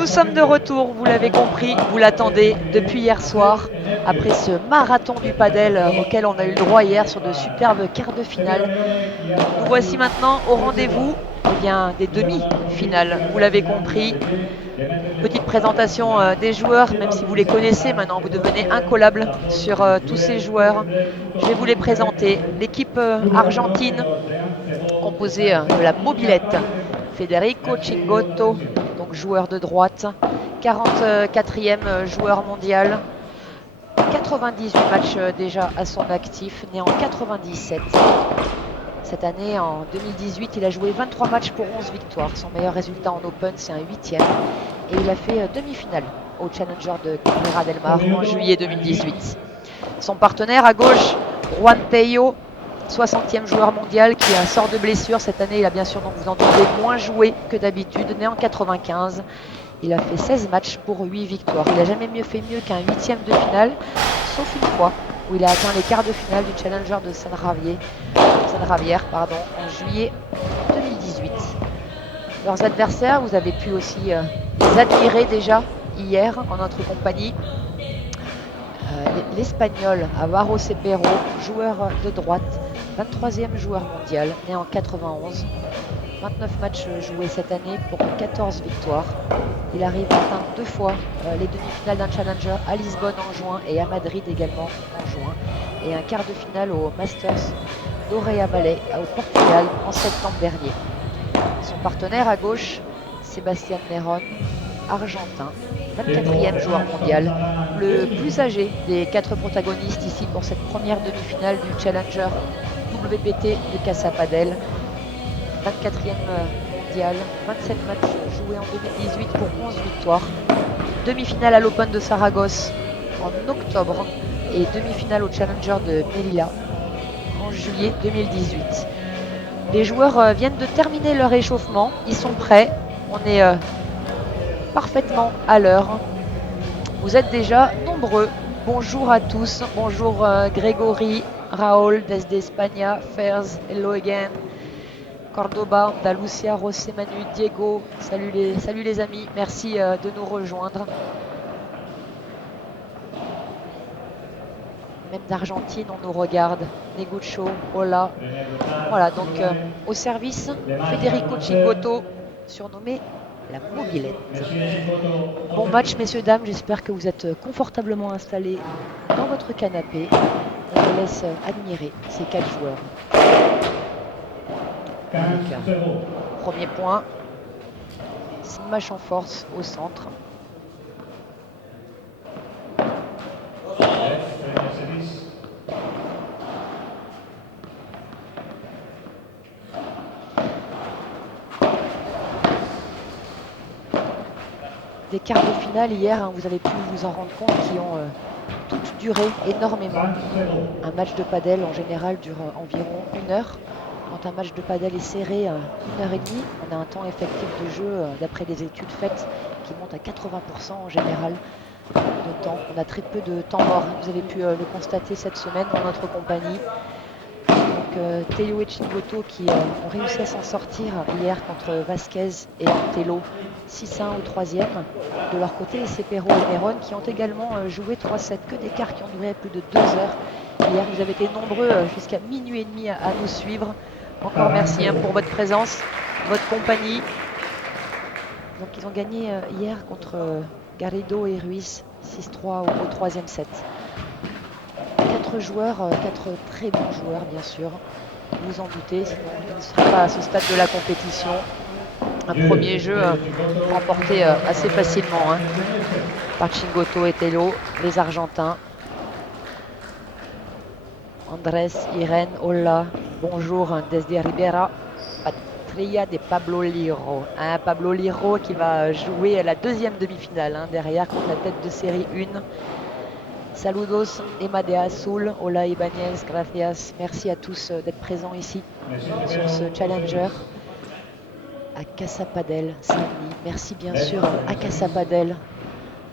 Nous sommes de retour, vous l'avez compris, vous l'attendez depuis hier soir, après ce marathon du padel auquel on a eu le droit hier sur de superbes quarts de finale. Nous voici maintenant au rendez-vous des demi-finales, vous l'avez compris. Petite présentation des joueurs, même si vous les connaissez maintenant, vous devenez incollable sur tous ces joueurs. Je vais vous les présenter. L'équipe argentine, composée de la mobilette Federico Cingotto, donc joueur de droite, 44e joueur mondial, 98 matchs déjà à son actif, né en 97. Cette année, en 2018, il a joué 23 matchs pour 11 victoires. Son meilleur résultat en Open, c'est un 8e. Et il a fait demi-finale au Challenger de Cabrera del Mar en juillet 2018. Son partenaire à gauche, Juan Tello, 60e joueur mondial qui sort de blessure. Cette année, il a bien sûr, donc vous entendez, moins joué que d'habitude, né en 95. Il a fait 16 matchs pour 8 victoires. Il n'a jamais fait mieux qu'un 8e de finale, sauf une fois où il a atteint les quarts de finale du Challenger de San Javier en juillet 2018. Leurs adversaires, vous avez pu aussi les admirer déjà hier en notre compagnie. L'Espagnol Álvaro Cepero, joueur de droite, 23e joueur mondial, né en 91. 29 matchs joués cette année pour 14 victoires. Il arrive à atteindre 2 fois les demi-finales d'un Challenger à Lisbonne en juin et à Madrid également en juin. Et un quart de finale au Masters d'Oreia Valley au Portugal en septembre dernier. Son partenaire à gauche, Sébastien Nerón, argentin, 24e joueur mondial, le plus âgé des 4 protagonistes ici pour cette première demi-finale du Challenger WPT de Casa Padel. 24e mondial, 27 matchs joués en 2018 pour 11 victoires. Demi-finale à l'Open de Saragosse en octobre et demi-finale au Challenger de Melilla en juillet 2018. Les joueurs viennent de terminer leur échauffement, ils sont prêts, on est parfaitement à l'heure. Vous êtes déjà nombreux. Bonjour à tous, bonjour Grégory, Raoul, desde España, Fers, hello again. Cordoba, Andalusia, José Manu, Diego, salut les amis, merci de nous rejoindre. Même d'Argentine, on nous regarde. Negucho, hola. Voilà, donc au service, Federico Cingotto, surnommé la mobilette. Bon match, messieurs, dames, j'espère que vous êtes confortablement installés dans votre canapé. On vous laisse admirer ces 4 joueurs. Donc, premier point, smash en force au centre. Des quarts de finale hier, hein, vous avez pu vous en rendre compte, qui ont toutes duré énormément. Un match de padel en général dure environ 1 heure. Quand un match de padel est serré, 1h30, on a un temps effectif de jeu, d'après des études faites, qui monte à 80% en général de temps. On a très peu de temps mort. Vous avez pu le constater cette semaine dans notre compagnie. Donc Tello et Cingotto qui ont réussi à s'en sortir hier contre Vasquez et Antelo, 6-1 au 3e. De leur côté, Cepero et Nerón qui ont également joué 3-7, que des quarts qui ont duré plus de 2 heures. Hier, vous avez été nombreux jusqu'à minuit et demi à nous suivre. Encore merci pour votre présence, votre compagnie. Donc ils ont gagné hier contre Garrido et Ruiz, 6-3 au 3e set. 4 joueurs, 4 très bons joueurs bien sûr, vous en doutez, sinon ils ne seraient pas à ce stade de la compétition. Un premier jeu remporté assez facilement par Cingotto et Tello, les Argentins. Andrés, Irene, hola, bonjour, desde Ribera, Patria de Pablo Liro. Pablo Liro qui va jouer la 2e demi-finale derrière contre la tête de série 1. Saludos, Emma de Azul, hola Ibanez, gracias. Merci à tous d'être présents ici sur ce Challenger à Casa Padel Saint-Denis. Merci bien sûr à Casa Padel,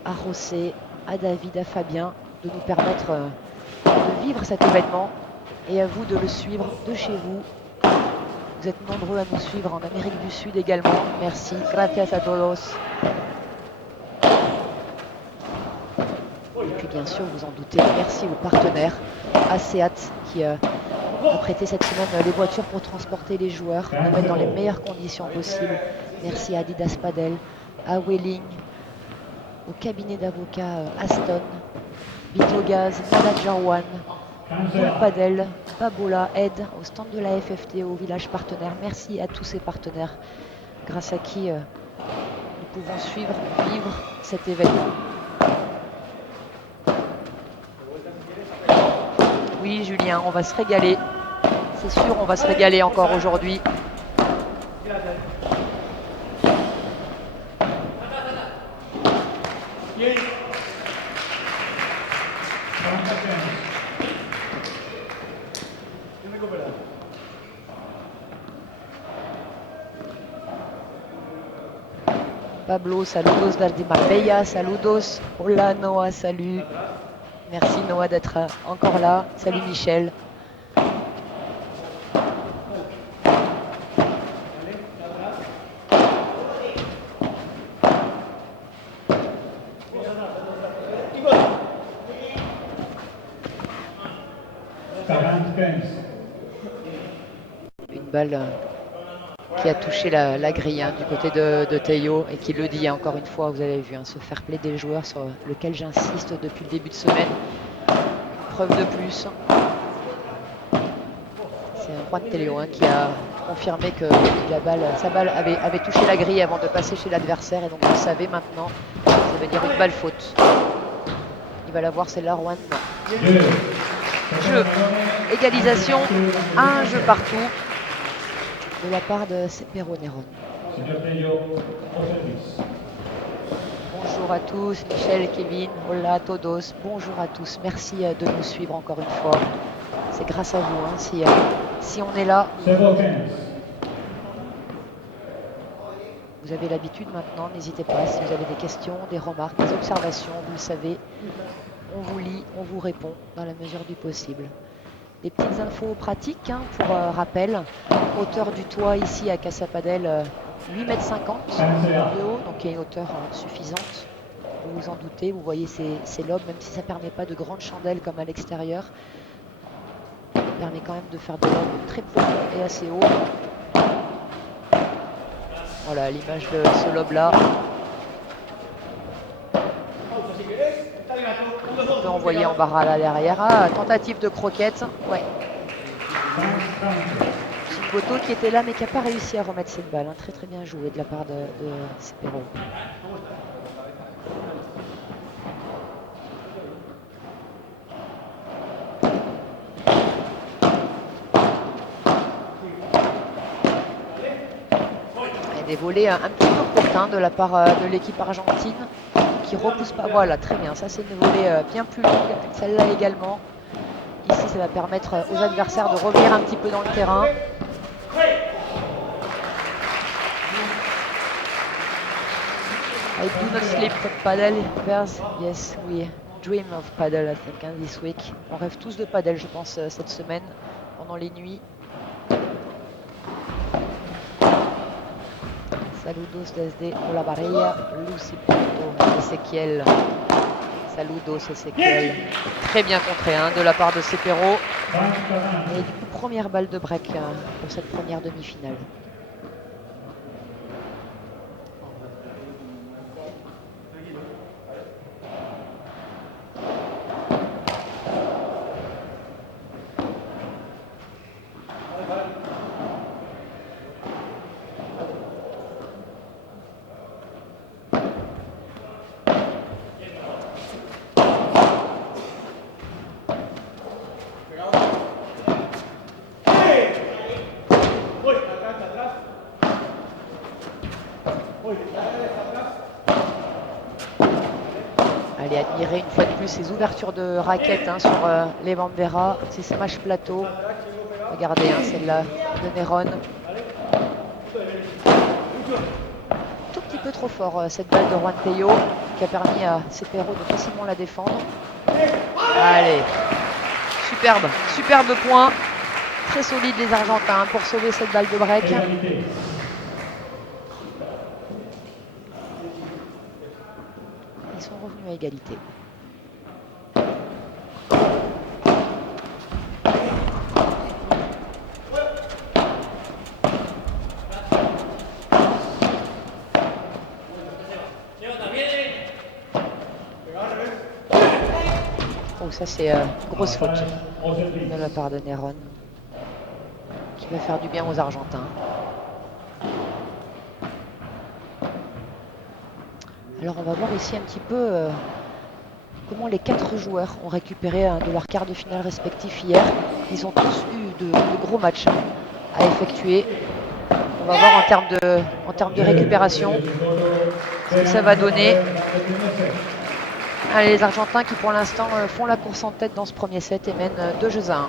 à José, à David, à Fabien de nous permettre de vivre cet événement et à vous de le suivre de chez vous. Vous êtes nombreux à nous suivre en Amérique du Sud également. Merci, gracias a todos. bien sûr, vous en doutez, merci aux partenaires, à SEAT qui a prêté cette semaine les voitures pour transporter les joueurs, les mettre dans les meilleures conditions possibles. Merci à Adidas Padel, à Welling, au cabinet d'avocats Aston, Bitogaz, Manager One, Bull Padel, Babola, Aide, au stand de la FFT, au village partenaire. Merci à tous ces partenaires, grâce à qui nous pouvons vivre cet événement. Oui, Julien, on va se régaler. C'est sûr, on va se régaler encore aujourd'hui. Pablo, saludos desde Marbella, saludos. Hola Noah, salut. Merci Noah d'être encore là. Salut Michel. Une balle qui a touché la grille du côté de Théo et qui le dit encore une fois, vous avez vu, ce fair play des joueurs sur lequel j'insiste depuis le début de semaine. Une preuve de plus. C'est Juan Théo qui a confirmé que sa balle avait touché la grille avant de passer chez l'adversaire et donc vous le savez maintenant, ça veut dire une balle faute. Il va la voir celle-là, Juan. Non. Jeu. Égalisation, un jeu partout de la part de Cepero Neron. Bonjour à tous, Michel, Kevin, hola a todos. Bonjour à tous, merci de nous suivre encore une fois. C'est grâce à vous si on est là. Vous avez l'habitude maintenant, n'hésitez pas, si vous avez des questions, des remarques, des observations, vous le savez, on vous lit, on vous répond dans la mesure du possible. Des petites infos pratiques pour rappel. Hauteur du toit ici à Casa Padel, 8,50 m de haut, donc il y a une hauteur suffisante. Vous vous en doutez, vous voyez ces lobes, même si ça ne permet pas de grandes chandelles comme à l'extérieur. Ça permet quand même de faire des lobes très profonds et assez hauts. Voilà l'image de ce lobe-là. On peut envoyer en barre là derrière. Ah, tentative de croquette. Ouais. Boto qui était là mais qui n'a pas réussi à remettre cette balle. Très très bien joué de la part de Cepero. Et des volets un petit peu courts de la part de l'équipe argentine qui repousse pas. Voilà, très bien. Ça c'est une volée bien plus longue. Celle-là également. Ici ça va permettre aux adversaires de revenir un petit peu dans le terrain. I do not sleep paddle, bears. Yes, we dream of paddle, I think, this week. On rêve tous de paddle, je pense, cette semaine, pendant les nuits. Saludos desde Olavarría, Lucy Porto, Ezequiel. Saludos, Ezequiel. Très bien contré de la part de Cepero. Et du coup, première balle de break pour cette première demi-finale. Allez, admirer une fois de plus ces ouvertures de raquettes sur les Bambera, ces smash plateaux. Regardez celle-là de Neron. Tout petit peu trop fort cette balle de Juan Théo qui a permis à Cepero de facilement la défendre. Allez, superbe point. Très solide les Argentins pour sauver cette balle de break. Ils sont revenus à égalité. Oh, ça c'est grosse faute de la part de Néron, qui va faire du bien aux Argentins. Alors on va voir ici un petit peu comment les 4 joueurs ont récupéré de leur quart de finale respectif hier. Ils ont tous eu de gros matchs à effectuer. On va voir en termes de récupération ce que ça va donner. Allez, les Argentins qui pour l'instant font la course en tête dans ce premier set et mènent 2-1.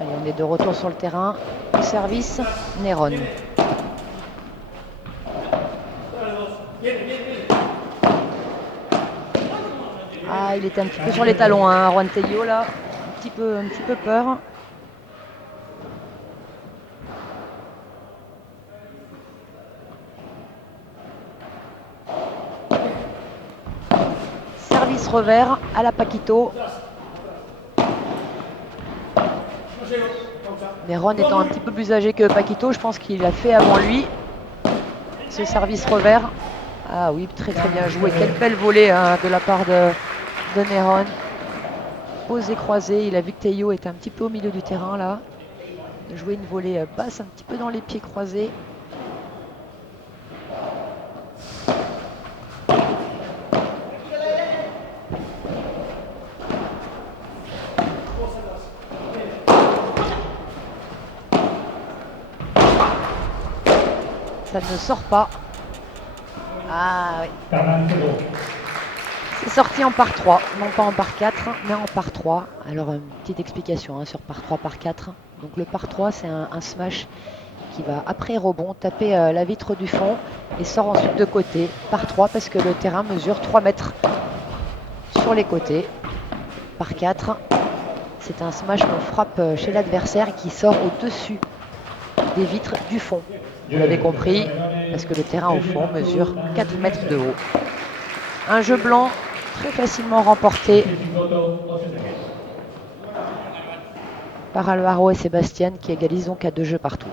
Allez, on est de retour sur le terrain. Le service, Néron. Ah, il était un petit peu sur les talons, hein, Juan Tello, là. Un petit peu peur. Service revers à la Paquito. Néron étant un petit peu plus âgé que Paquito, je pense qu'il l'a fait avant lui. Ce service revers. Ah oui, très bien joué. Quelle belle volée hein, de la part de Néron. Posé croisé, il a vu que Tello était un petit peu au milieu du terrain là. Jouer une volée basse un petit peu dans les pieds croisés. Ça ne sort pas. Ah oui. C'est sorti en par 3, non pas en par 4, mais en par 3. Alors une petite explication hein, sur par 3, par 4. Donc le par 3, c'est un smash qui va après rebond taper la vitre du fond et sort ensuite de côté. Par 3 parce que le terrain mesure 3 mètres sur les côtés. Par 4, c'est un smash qu'on frappe chez l'adversaire qui sort au-dessus des vitres du fond. Vous l'avez compris, parce que le terrain au fond mesure 4 mètres de haut. Un jeu blanc très facilement remporté par Alvaro et Sébastien qui égalisent donc à 2 jeux partout.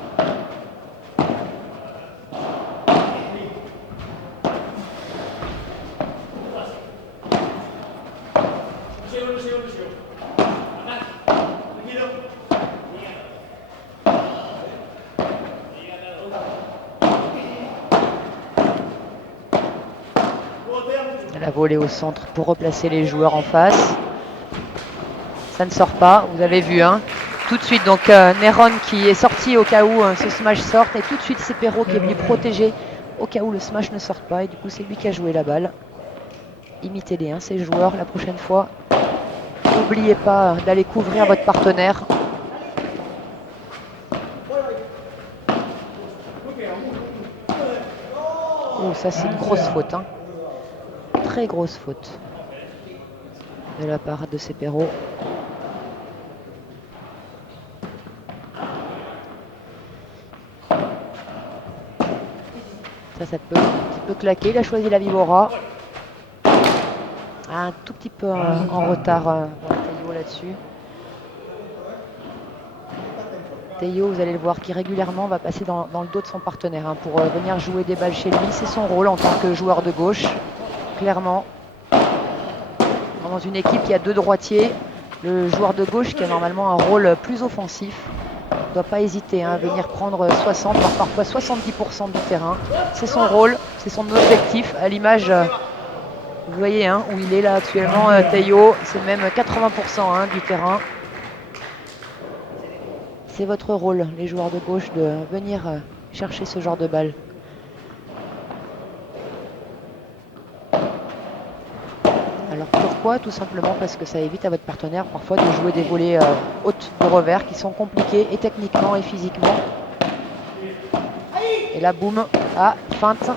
La volée au centre pour replacer les joueurs en face. Ça ne sort pas, vous avez vu. Hein. Tout de suite, donc Néron qui est sorti au cas où ce smash sorte. Et tout de suite, c'est Perrault qui est venu protéger au cas où le smash ne sorte pas. Et du coup, c'est lui qui a joué la balle. Imitez-les, hein, ces joueurs, la prochaine fois. N'oubliez pas d'aller couvrir votre partenaire. Oh, ça, c'est une grosse faute. Hein. Très grosse faute de la part de Cepero. Ça peut un petit peu claquer. Il a choisi la Vibora. Un tout petit peu en retard pour Tello là-dessus. Théo, vous allez le voir, qui régulièrement va passer dans le dos de son partenaire hein, pour venir jouer des balles chez lui. C'est son rôle en tant que joueur de gauche, clairement. Dans une équipe, il y a 2 droitiers. Le joueur de gauche qui a normalement un rôle plus offensif ne doit pas hésiter hein, à venir prendre 60, voire parfois 70% du terrain. C'est son rôle, c'est son objectif, à l'image, vous voyez hein, où il est là actuellement, Théo, c'est même 80% hein, du terrain. C'est votre rôle, les joueurs de gauche, de venir chercher ce genre de balle. Alors pourquoi? Tout simplement parce que ça évite à votre partenaire parfois de jouer des volées hautes de revers qui sont compliquées et techniquement et physiquement. Et là, boum, feinte.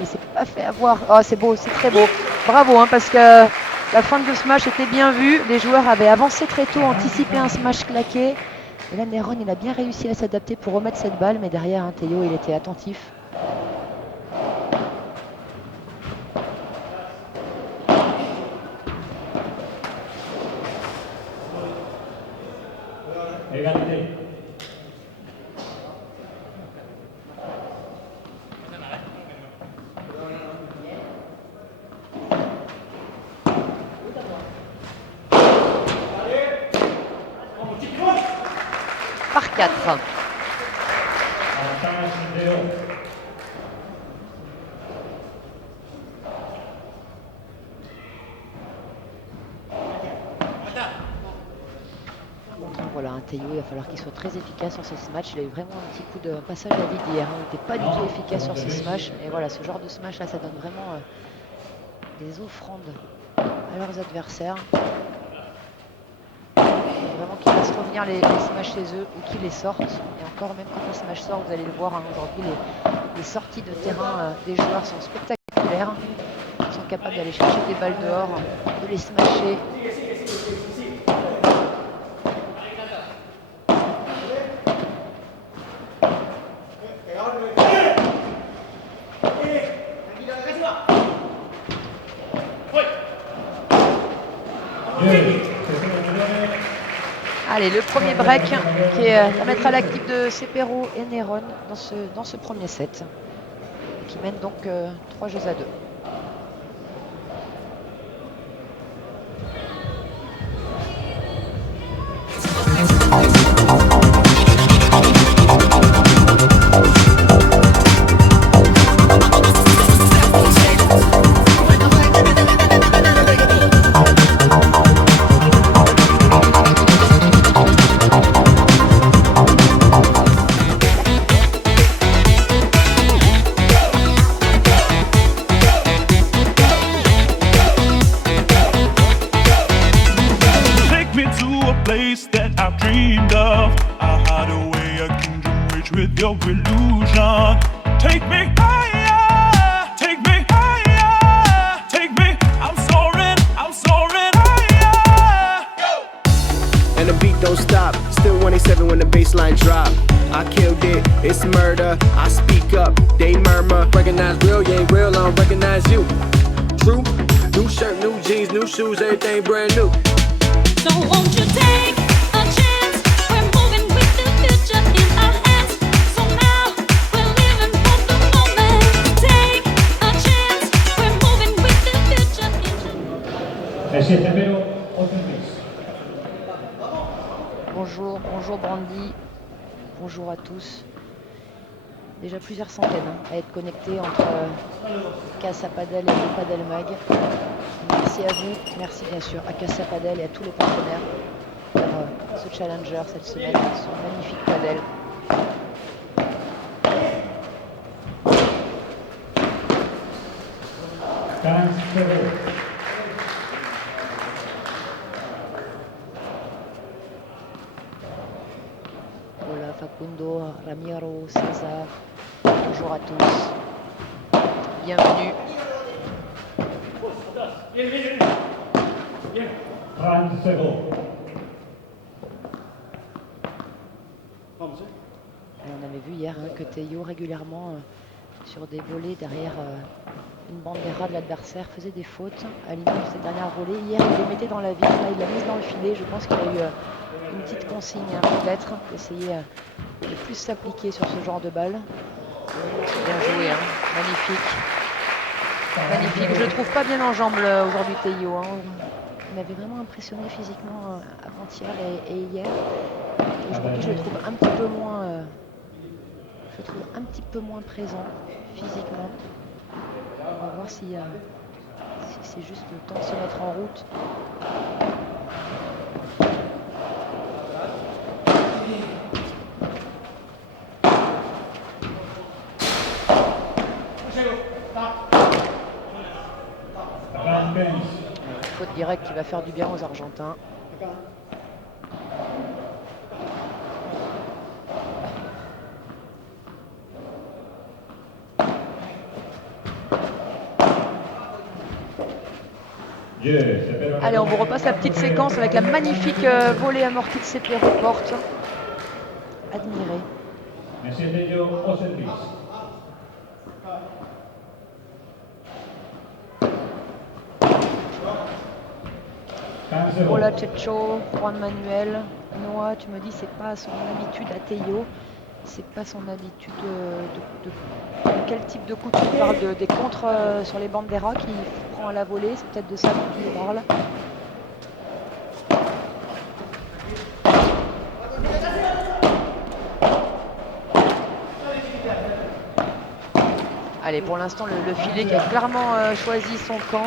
Il s'est pas fait avoir. Oh, c'est beau, c'est très beau. Bravo, hein, parce que la feinte de smash était bien vue. Les joueurs avaient avancé très tôt, anticipé un smash claqué. Et là, Néron, il a bien réussi à s'adapter pour remettre cette balle, mais derrière, hein, Théo, il était attentif. Égalité. Par 4. Voilà, un Théo, il va falloir qu'il soit très efficace sur ces smash. Il a eu vraiment un petit coup de passage à vide hier. Il n'était pas du tout efficace sur ces smash. Et voilà, ce genre de smash là, ça donne vraiment des offrandes à leurs adversaires. Vraiment qu'ils fassent revenir les smash chez eux ou qu'ils les sortent. Et encore, même quand un smash sort, vous allez le voir hein, aujourd'hui, les sorties de terrain des joueurs sont spectaculaires. Ils sont capables d'aller chercher des balles dehors, de les smasher. Allez, le premier break qui est à mettre à l'actif de Cepero et Néron dans ce premier set, qui mène donc 3 jeux à 2. Your illusion. Take me higher, take me higher, take me. I'm soaring higher. And the beat don't stop. Still 187 when the baseline drop. I killed it, it's murder. I speak up, they murmur. Recognize real, you ain't real, I don't recognize you. True, new shirt, new jeans, new shoes, everything brand new. So won't you take a chance? We're moving with the future in our hands. So now we're living for the moment. Take a chance. We're moving with the future in our hands. Bonjour Brandy, bonjour à tous. Déjà plusieurs centaines à être connectés entre Casa Padel et le Padel Mag. Merci à vous, merci bien sûr à Casa Padel et à tous les partenaires pour ce challenger cette semaine, ce magnifique padel. Voilà, Facundo, Ramiro, César, bonjour à tous, bienvenue. On avait vu hier que Théo régulièrement sur des volées derrière une bandera de l'adversaire faisait des fautes à l'image de cette dernière volée. Hier il les mettait dans la vitre, là il l'a mise dans le filet. Je pense qu'il a eu une petite consigne hein, peut-être, d'essayer de plus s'appliquer sur ce genre de balle. Bien joué, hein. Magnifique. Magnifique. Je le trouve pas bien en jambes aujourd'hui Théo. Hein. Il m'avait vraiment impressionné physiquement avant-hier et hier. Aujourd'hui, je le trouve un petit peu moins, je le trouve un petit peu moins présent physiquement. On va voir si c'est juste le temps de se mettre en route. Faute directe qui va faire du bien aux Argentins. Allez, on vous repasse la petite séquence avec la magnifique volée amortie de Cepero porte. Admiré. Hola Checho, Juan Manuel, Noah, tu me dis c'est pas son habitude à Théo, c'est pas son habitude de quel type de coup tu parles des contres sur les banderas qui prend à la volée, c'est peut-être de ça dont tu parles. Allez, pour l'instant le filet qui a clairement choisi son camp.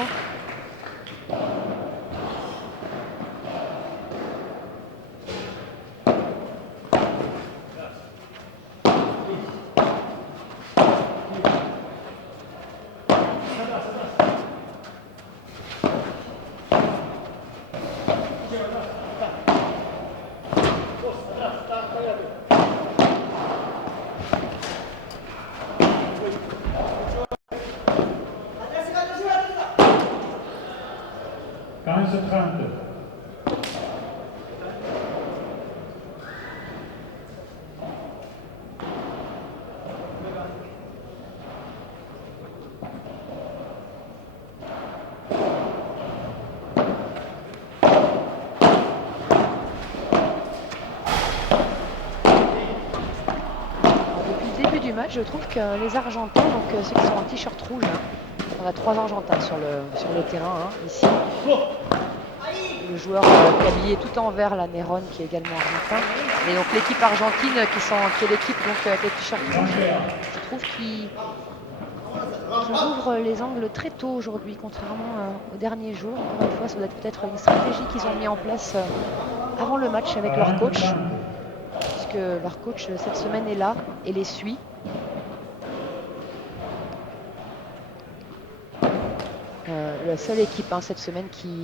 Je trouve que les Argentins, donc ceux qui sont en t-shirt rouge, hein, on a 3 Argentins sur le terrain hein, ici. Le joueur habillé tout en vert, la Néron, qui est également argentin. Et donc l'équipe argentine qui est l'équipe avec les t-shirts rouges, je trouve qu'ils ouvrent les angles très tôt aujourd'hui, contrairement aux derniers jours. Encore une fois, ça doit être peut-être une stratégie qu'ils ont mis en place avant le match avec leur coach, puisque leur coach cette semaine est là et les suit. La seule équipe hein, cette semaine qui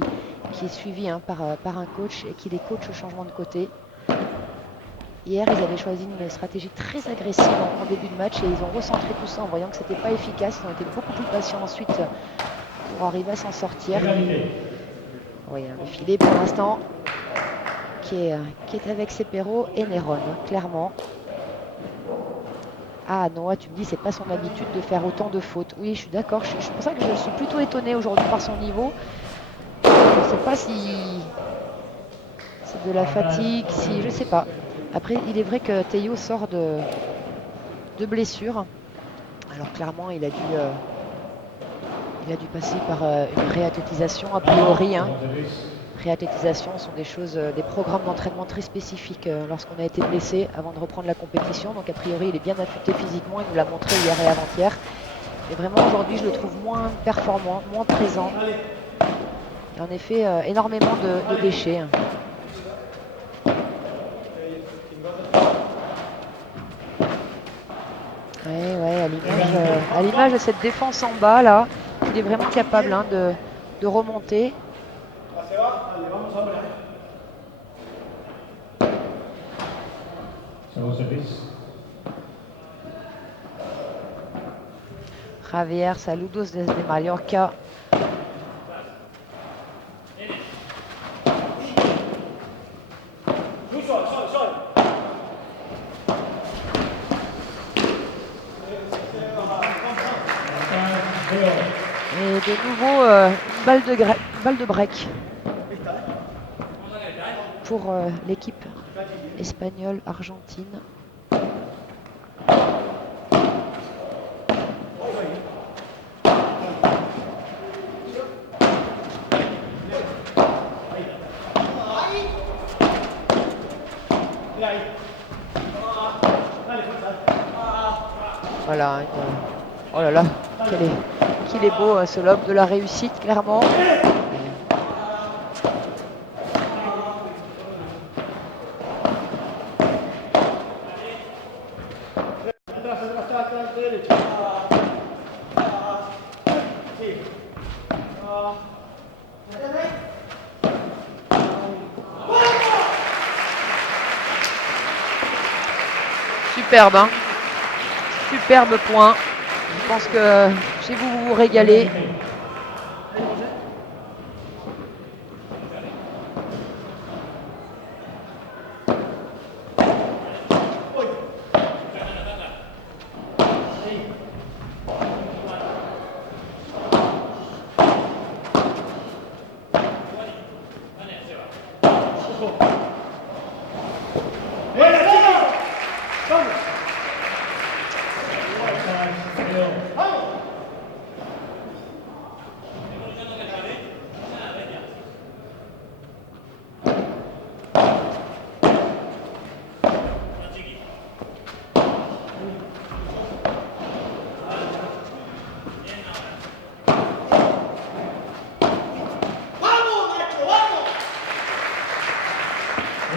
est suivie hein, par un coach et qui les coach au changement de côté. Hier, ils avaient choisi une stratégie très agressive en début de match et ils ont recentré tout ça en voyant que c'était pas efficace. Ils ont été beaucoup plus patients ensuite pour arriver à s'en sortir. Oui, le filet pour l'instant qui est avec Cepero et Néron, clairement. Ah Noah, tu me dis c'est pas son habitude de faire autant de fautes. Oui, je suis d'accord. C'est pour ça que je suis plutôt étonnée aujourd'hui par son niveau. Je ne sais pas si c'est de la fatigue, si je sais pas. Après, il est vrai que Théo sort de blessure. Alors clairement, il a dû passer par une réathlétisation a priori. Hein. Réathlétisation sont des programmes d'entraînement très spécifiques lorsqu'on a été blessé avant de reprendre la compétition. Donc a priori, il est bien affûté physiquement, il nous l'a montré hier et avant-hier. Mais vraiment aujourd'hui, je le trouve moins performant, moins présent. Et en effet, énormément de déchets. Ouais, à l'image de cette défense en bas là, il est vraiment capable hein, de remonter. Javier, saludos desde Mallorca. Et de nouveau, une balle de break. pour l'équipe espagnole-argentine. Voilà. Oh là là, qu'il est beau ce lob, de la réussite, clairement. Superbe, hein. Superbe point. Je pense que chez vous, vous vous régalez.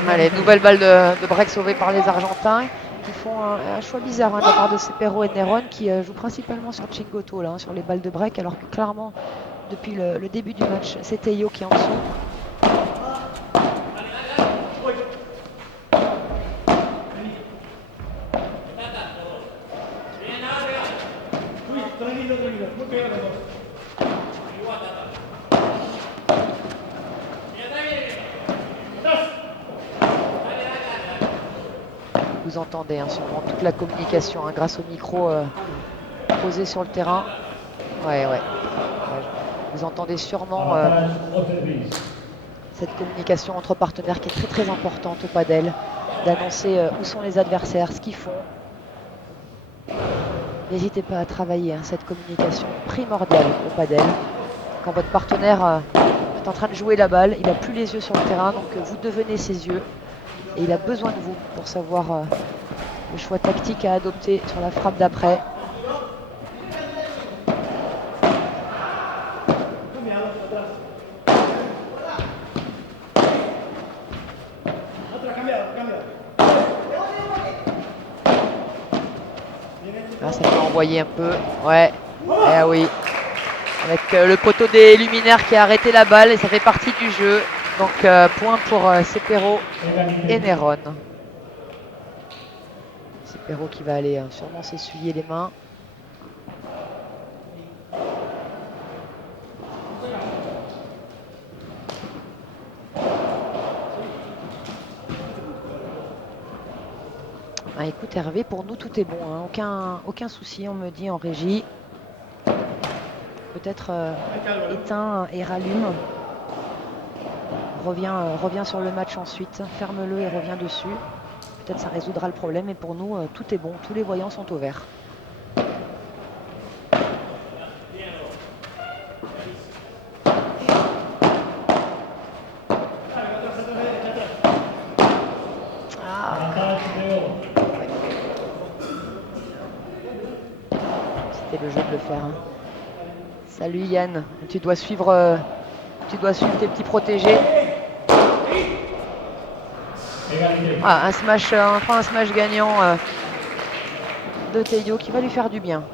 Allez, nouvelle balle de break sauvée par les Argentins qui font un choix bizarre, hein, de la part de Cepero et Neron qui jouent principalement sur Chingoto, là, hein, sur les balles de break, alors que clairement depuis le début du match c'est Teio qui est en dessous. Vous entendez, hein, sûrement toute la communication, hein, grâce au micro posé sur le terrain. Ouais. Vous entendez sûrement cette communication entre partenaires qui est très très importante au padel, d'annoncer où sont les adversaires, ce qu'ils font. N'hésitez pas à travailler, hein, cette communication primordiale au padel. Quand votre partenaire est en train de jouer la balle, il n'a plus les yeux sur le terrain, donc vous devenez ses yeux. Et il a besoin de vous pour savoir le choix tactique à adopter sur la frappe d'après. Là, ça peut envoyer un peu. Ouais, eh oui. Avec le poteau des luminaires qui a arrêté la balle et ça fait partie du jeu. Donc point pour Cepero et Neron. Cepero qui va aller sûrement s'essuyer les mains. Ah, écoute Hervé, pour nous tout est bon, hein. Aucun souci, on me dit en régie. Peut-être éteint et rallume. Reviens sur le match ensuite, ferme-le et reviens dessus. Peut-être ça résoudra le problème, et pour nous, tout est bon, tous les voyants sont au vert. C'était le jeu de le faire, hein. Salut Yann, tu dois suivre tes petits protégés. Ah, enfin un smash gagnant de Teio qui va lui faire du bien.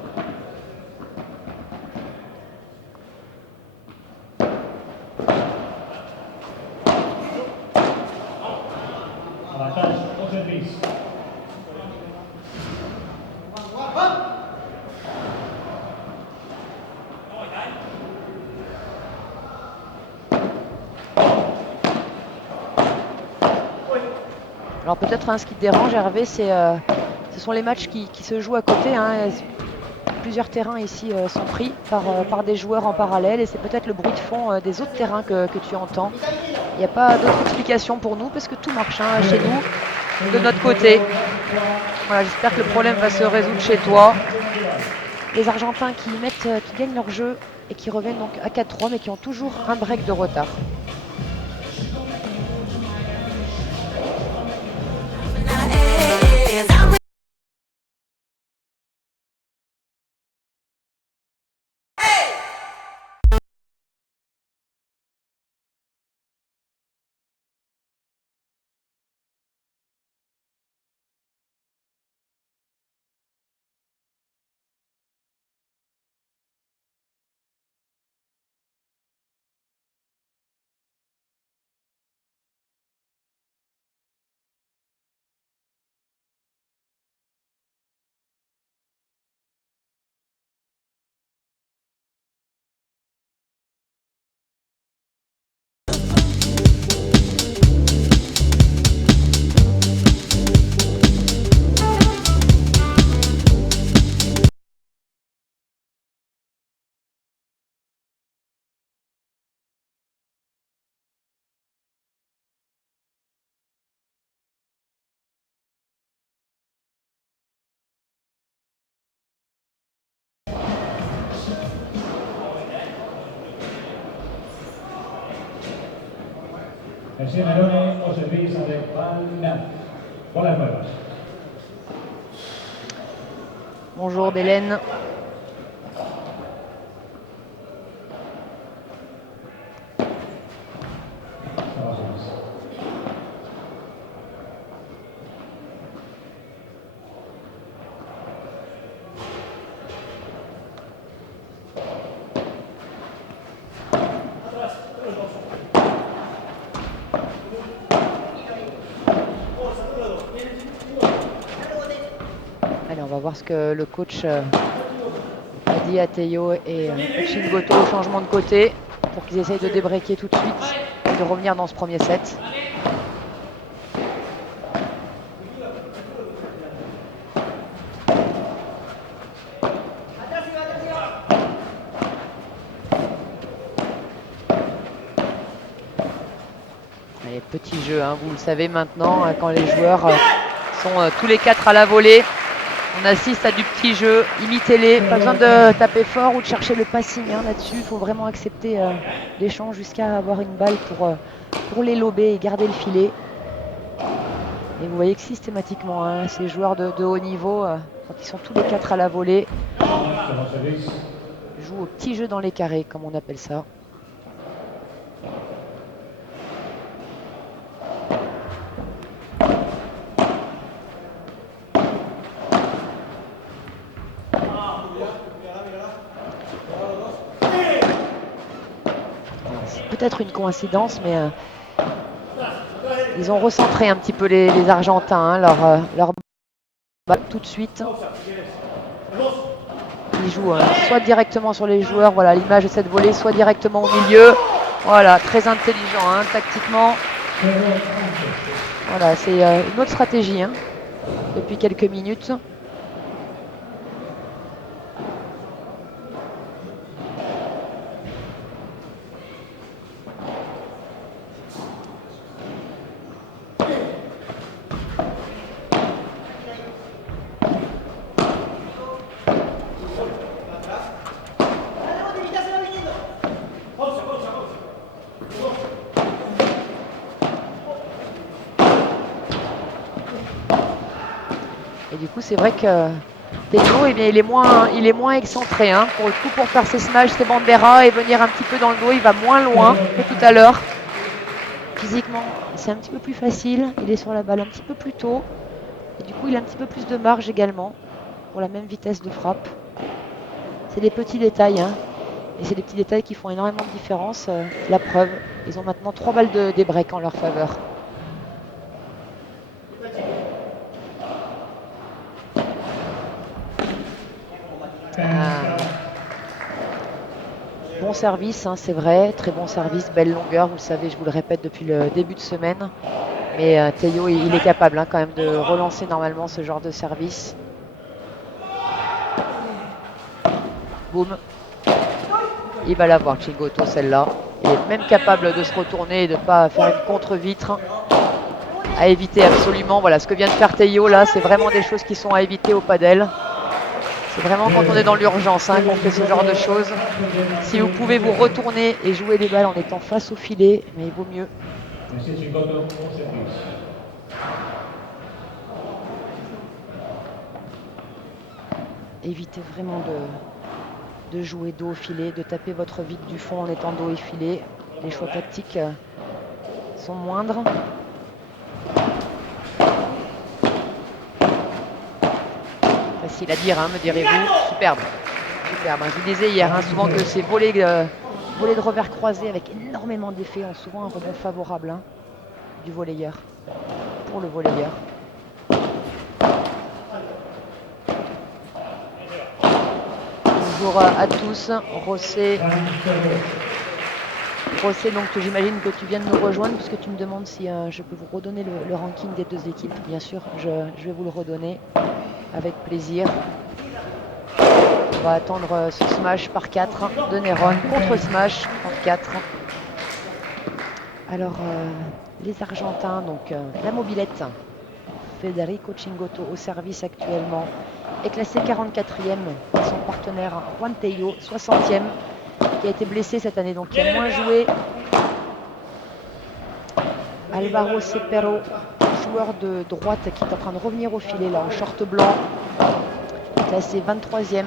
Alors peut-être, hein, ce qui te dérange Hervé, ce sont les matchs qui se jouent à côté, hein. Plusieurs terrains ici sont pris par des joueurs en parallèle, et c'est peut-être le bruit de fond des autres terrains que tu entends. Il n'y a pas d'autre explication pour nous parce que tout marche hein, chez nous, de notre côté. Voilà, j'espère que le problème va se résoudre chez toi. Les Argentins qui gagnent leur jeu et qui reviennent donc à 4-3 mais qui ont toujours un break de retard. El Simeone o servicio de Palmer. Bolas nuevas. Bonjour Délène. Allez, on va voir ce que le coach a dit à Théo et Chingoto au changement de côté pour qu'ils essayent de débreaker tout de suite et de revenir dans ce premier set. Allez, petit jeu, hein, vous le savez maintenant, quand les joueurs sont tous les 4 à la volée. On assiste à du petit jeu, imitez-les, pas besoin de taper fort ou de chercher le passing hein, là-dessus. Il faut vraiment accepter l'échange jusqu'à avoir une balle pour les lober et garder le filet. Et vous voyez que systématiquement, hein, ces joueurs de haut niveau, quand ils sont tous les 4 à la volée, jouent au petit jeu dans les carrés, comme on appelle ça. Peut-être une coïncidence, mais ils ont recentré un petit peu les Argentins, hein, leur balle tout de suite. Ils jouent soit directement sur les joueurs, voilà l'image de cette volée, soit directement au milieu. Voilà, très intelligent hein, tactiquement. Voilà, c'est une autre stratégie hein, depuis quelques minutes. Et du coup, c'est vrai que Théo, eh bien, il est moins excentré. Hein, pour le coup, pour faire ses smash, ses banderas et venir un petit peu dans le dos, il va moins loin que tout à l'heure. Physiquement, c'est un petit peu plus facile. Il est sur la balle un petit peu plus tôt. Et du coup, il a un petit peu plus de marge également pour la même vitesse de frappe. C'est des petits détails. Hein, et c'est des petits détails qui font énormément de différence. La preuve, ils ont maintenant 3 balles de break en leur faveur. Bon service, hein, c'est vrai, très bon service, belle longueur, vous le savez, je vous le répète depuis le début de semaine. Mais Théo, il est capable hein, quand même de relancer normalement ce genre de service. Boum. Il va l'avoir, Chingoto, celle-là. Il est même capable de se retourner et de ne pas faire une contre-vitre. À éviter absolument. Voilà, ce que vient de faire Théo là, c'est vraiment des choses qui sont à éviter au padel. C'est vraiment quand on est dans l'urgence qu'on fait ce genre de choses. Si vous pouvez vous retourner et jouer les balles en étant face au filet, mais il vaut mieux. Monsieur Chingoto au service. Évitez vraiment de jouer dos au filet, de taper votre vide du fond en étant dos et filet. Les choix tactiques sont moindres. Facile à dire, me direz-vous. Superbe. Superbe. Je vous disais hier souvent que ces volets de revers croisés avec énormément d'effets ont souvent un rebond favorable du volleyeur. Pour le volleyeur. Bonjour à tous. Rossé, donc j'imagine que tu viens de nous rejoindre puisque tu me demandes si je peux vous redonner le ranking des deux équipes. Bien sûr, je vais vous le redonner avec plaisir. On va attendre ce smash par 4 de Néron contre smash par 4. Alors, les Argentins, donc la mobilette, Federico Chingoto au service actuellement, est classé 44e par son partenaire Juan Théo, 60e, qui a été blessé cette année, donc qui a moins joué. Alvaro Cepero, joueur de droite qui est en train de revenir au filet là en short blanc, classé 23e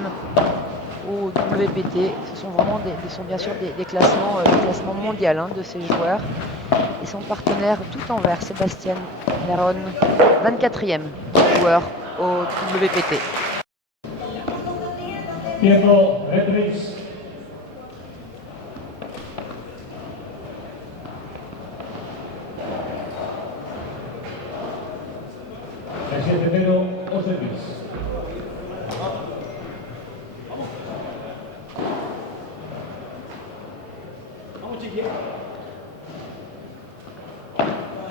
au WPT. Ce sont vraiment bien sûr des classements, le classement mondial de ces joueurs. Et son partenaire tout en vert, Sébastien Néron, 24e joueur au WPT. Tiempo, reprise. Monsieur Pedro au service.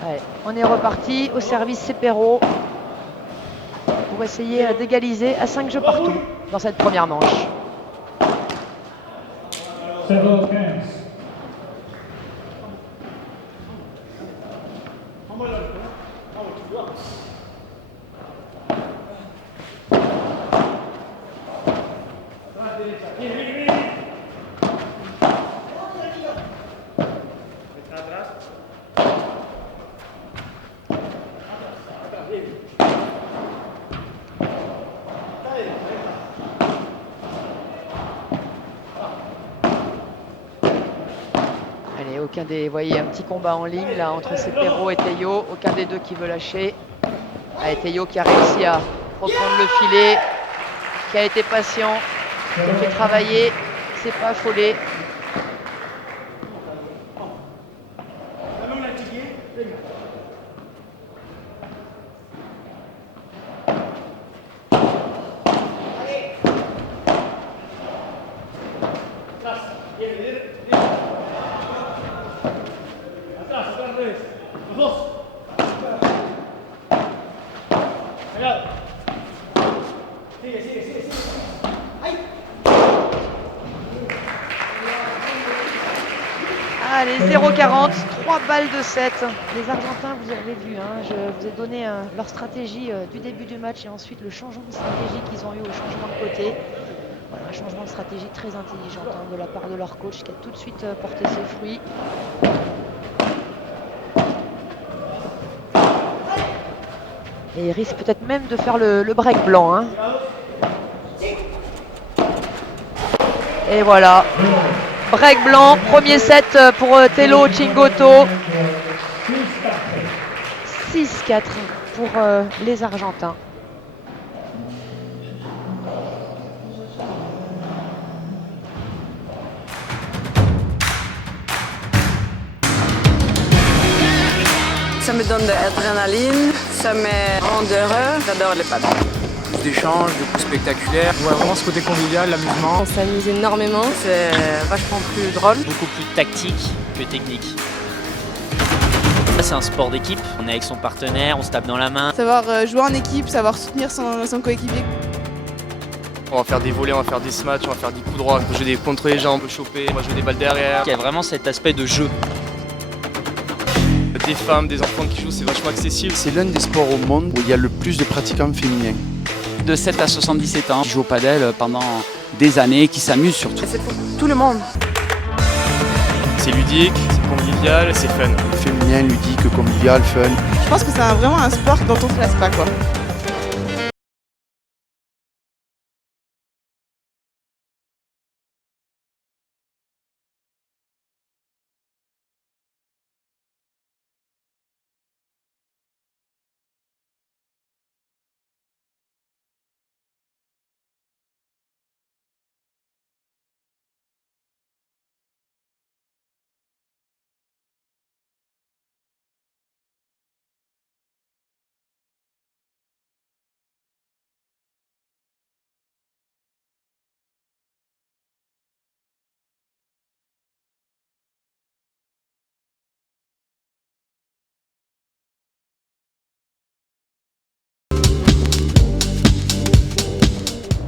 Allez, on est reparti au service Cepero pour essayer d'égaliser à 5 jeux partout dans cette première manche. 0-15. Allez, aucun des, vous voyez, un petit combat en ligne là entre Cepero et Théo, aucun des deux qui veut lâcher. Allez, Théo qui a réussi à reprendre le filet, qui a été patient, qui a fait travailler, qui s'est pas affolé. Allez, 0-40, 3 balles de 7. Les Argentins, vous avez vu, je vous ai donné leur stratégie du début du match et ensuite le changement de stratégie qu'ils ont eu au changement de côté. Voilà, un changement de stratégie très intelligent de la part de leur coach qui a tout de suite porté ses fruits. Et il risque peut-être même de faire le break blanc. Et voilà. Break blanc, premier set pour Théo Chingoto. 6-4 pour les Argentins. Ça me donne de l'adrénaline, ça me rend heureux, j'adore les paddles. D'échanges, de coups spectaculaires. On voit vraiment ce côté convivial, l'amusement. On s'amuse énormément, c'est vachement plus drôle. Beaucoup plus tactique que technique. C'est un sport d'équipe, on est avec son partenaire, on se tape dans la main. Savoir jouer en équipe, savoir soutenir son coéquipier. On va faire des volets, on va faire des smash, on va faire des coups droits, on va jouer des contre les jambes, on peut choper, on va jouer des balles derrière. Il y a vraiment cet aspect de jeu. Des femmes, des enfants qui jouent, c'est vachement accessible. C'est l'un des sports au monde où il y a le plus de pratiquants féminins. De 7 à 77 ans, qui jouent au padel pendant des années, qui s'amusent surtout. C'est pour tout le monde. C'est ludique, c'est convivial, c'est fun. Féminin, ludique, convivial, fun. Je pense que c'est vraiment un sport dont on ne se lasse pas, quoi.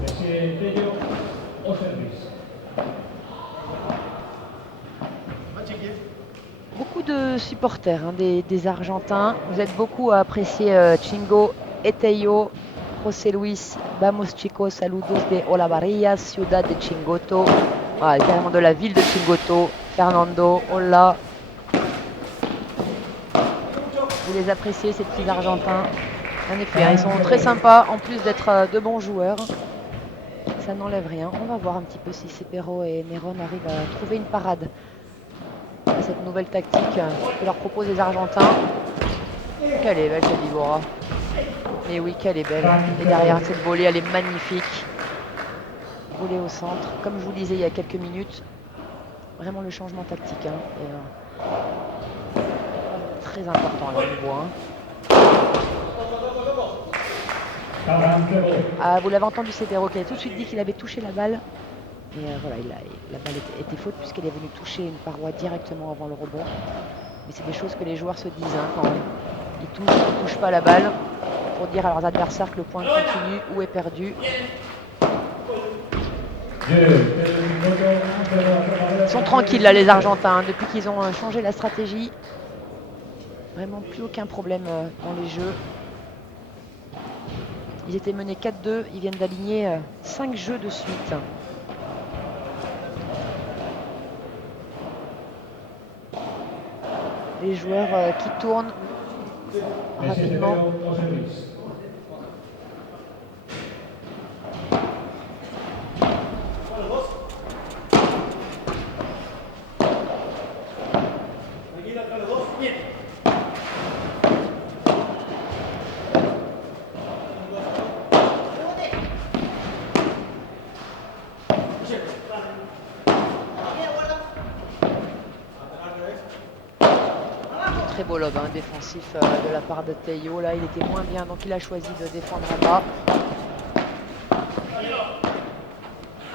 Monsieur Tello au service. Beaucoup de supporters, hein, des Argentins. Vous êtes beaucoup à apprécier Chingo et Tello. José Luis, vamos chicos, saludos de Olavarría, ciudad de Chingoto. Voilà, carrément de la ville de Chingoto. Fernando, hola. Vous les appréciez, ces petits Argentins. En effet, hein, ils sont très sympas, en plus d'être de bons joueurs. Ça n'enlève rien. On va voir un petit peu si Cepero et Néron arrivent à trouver une parade à cette nouvelle tactique que leur proposent les Argentins. Quelle est belle cette Vibora. Mais oui, qu'elle est belle. Et derrière cette volée, elle est magnifique. Volée au centre. Comme je vous le disais il y a quelques minutes, vraiment le changement tactique est très important là, on le voit. Ah, vous l'avez entendu, Cepero qui a tout de suite dit qu'il avait touché la balle. Et voilà, la balle était faute puisqu'elle est venue toucher une paroi directement avant le rebond. Mais c'est des choses que les joueurs se disent hein, quand ils ne touchent pas la balle pour dire à leurs adversaires que le point continue ou est perdu. Ils sont tranquilles là les Argentins, hein, depuis qu'ils ont changé la stratégie. Vraiment plus aucun problème dans les jeux. Ils étaient menés 4-2, ils viennent d'aligner 5 jeux de suite. Les joueurs qui tournent rapidement. Très beau lob hein, défensif de la part de Tello. Là, il était moins bien, donc il a choisi de défendre en bas.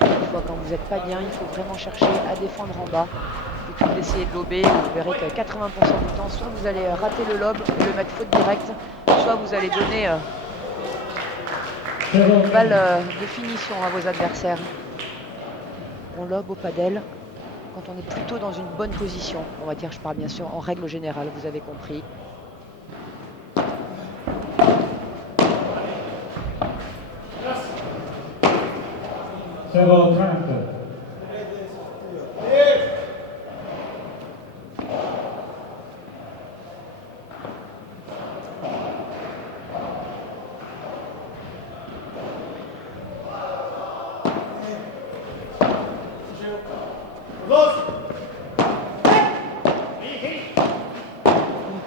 Une fois, quand vous n'êtes pas bien, il faut vraiment chercher à défendre en bas. Plutôt que d'essayer de lober, vous verrez que 80% du temps, soit vous allez rater le lob et le mettre faute directe, soit vous allez donner une balle de finition à vos adversaires. On lobe au padel quand on est plutôt dans une bonne position, on va dire, je parle bien sûr en règle générale, vous avez compris. C'est bon, 30.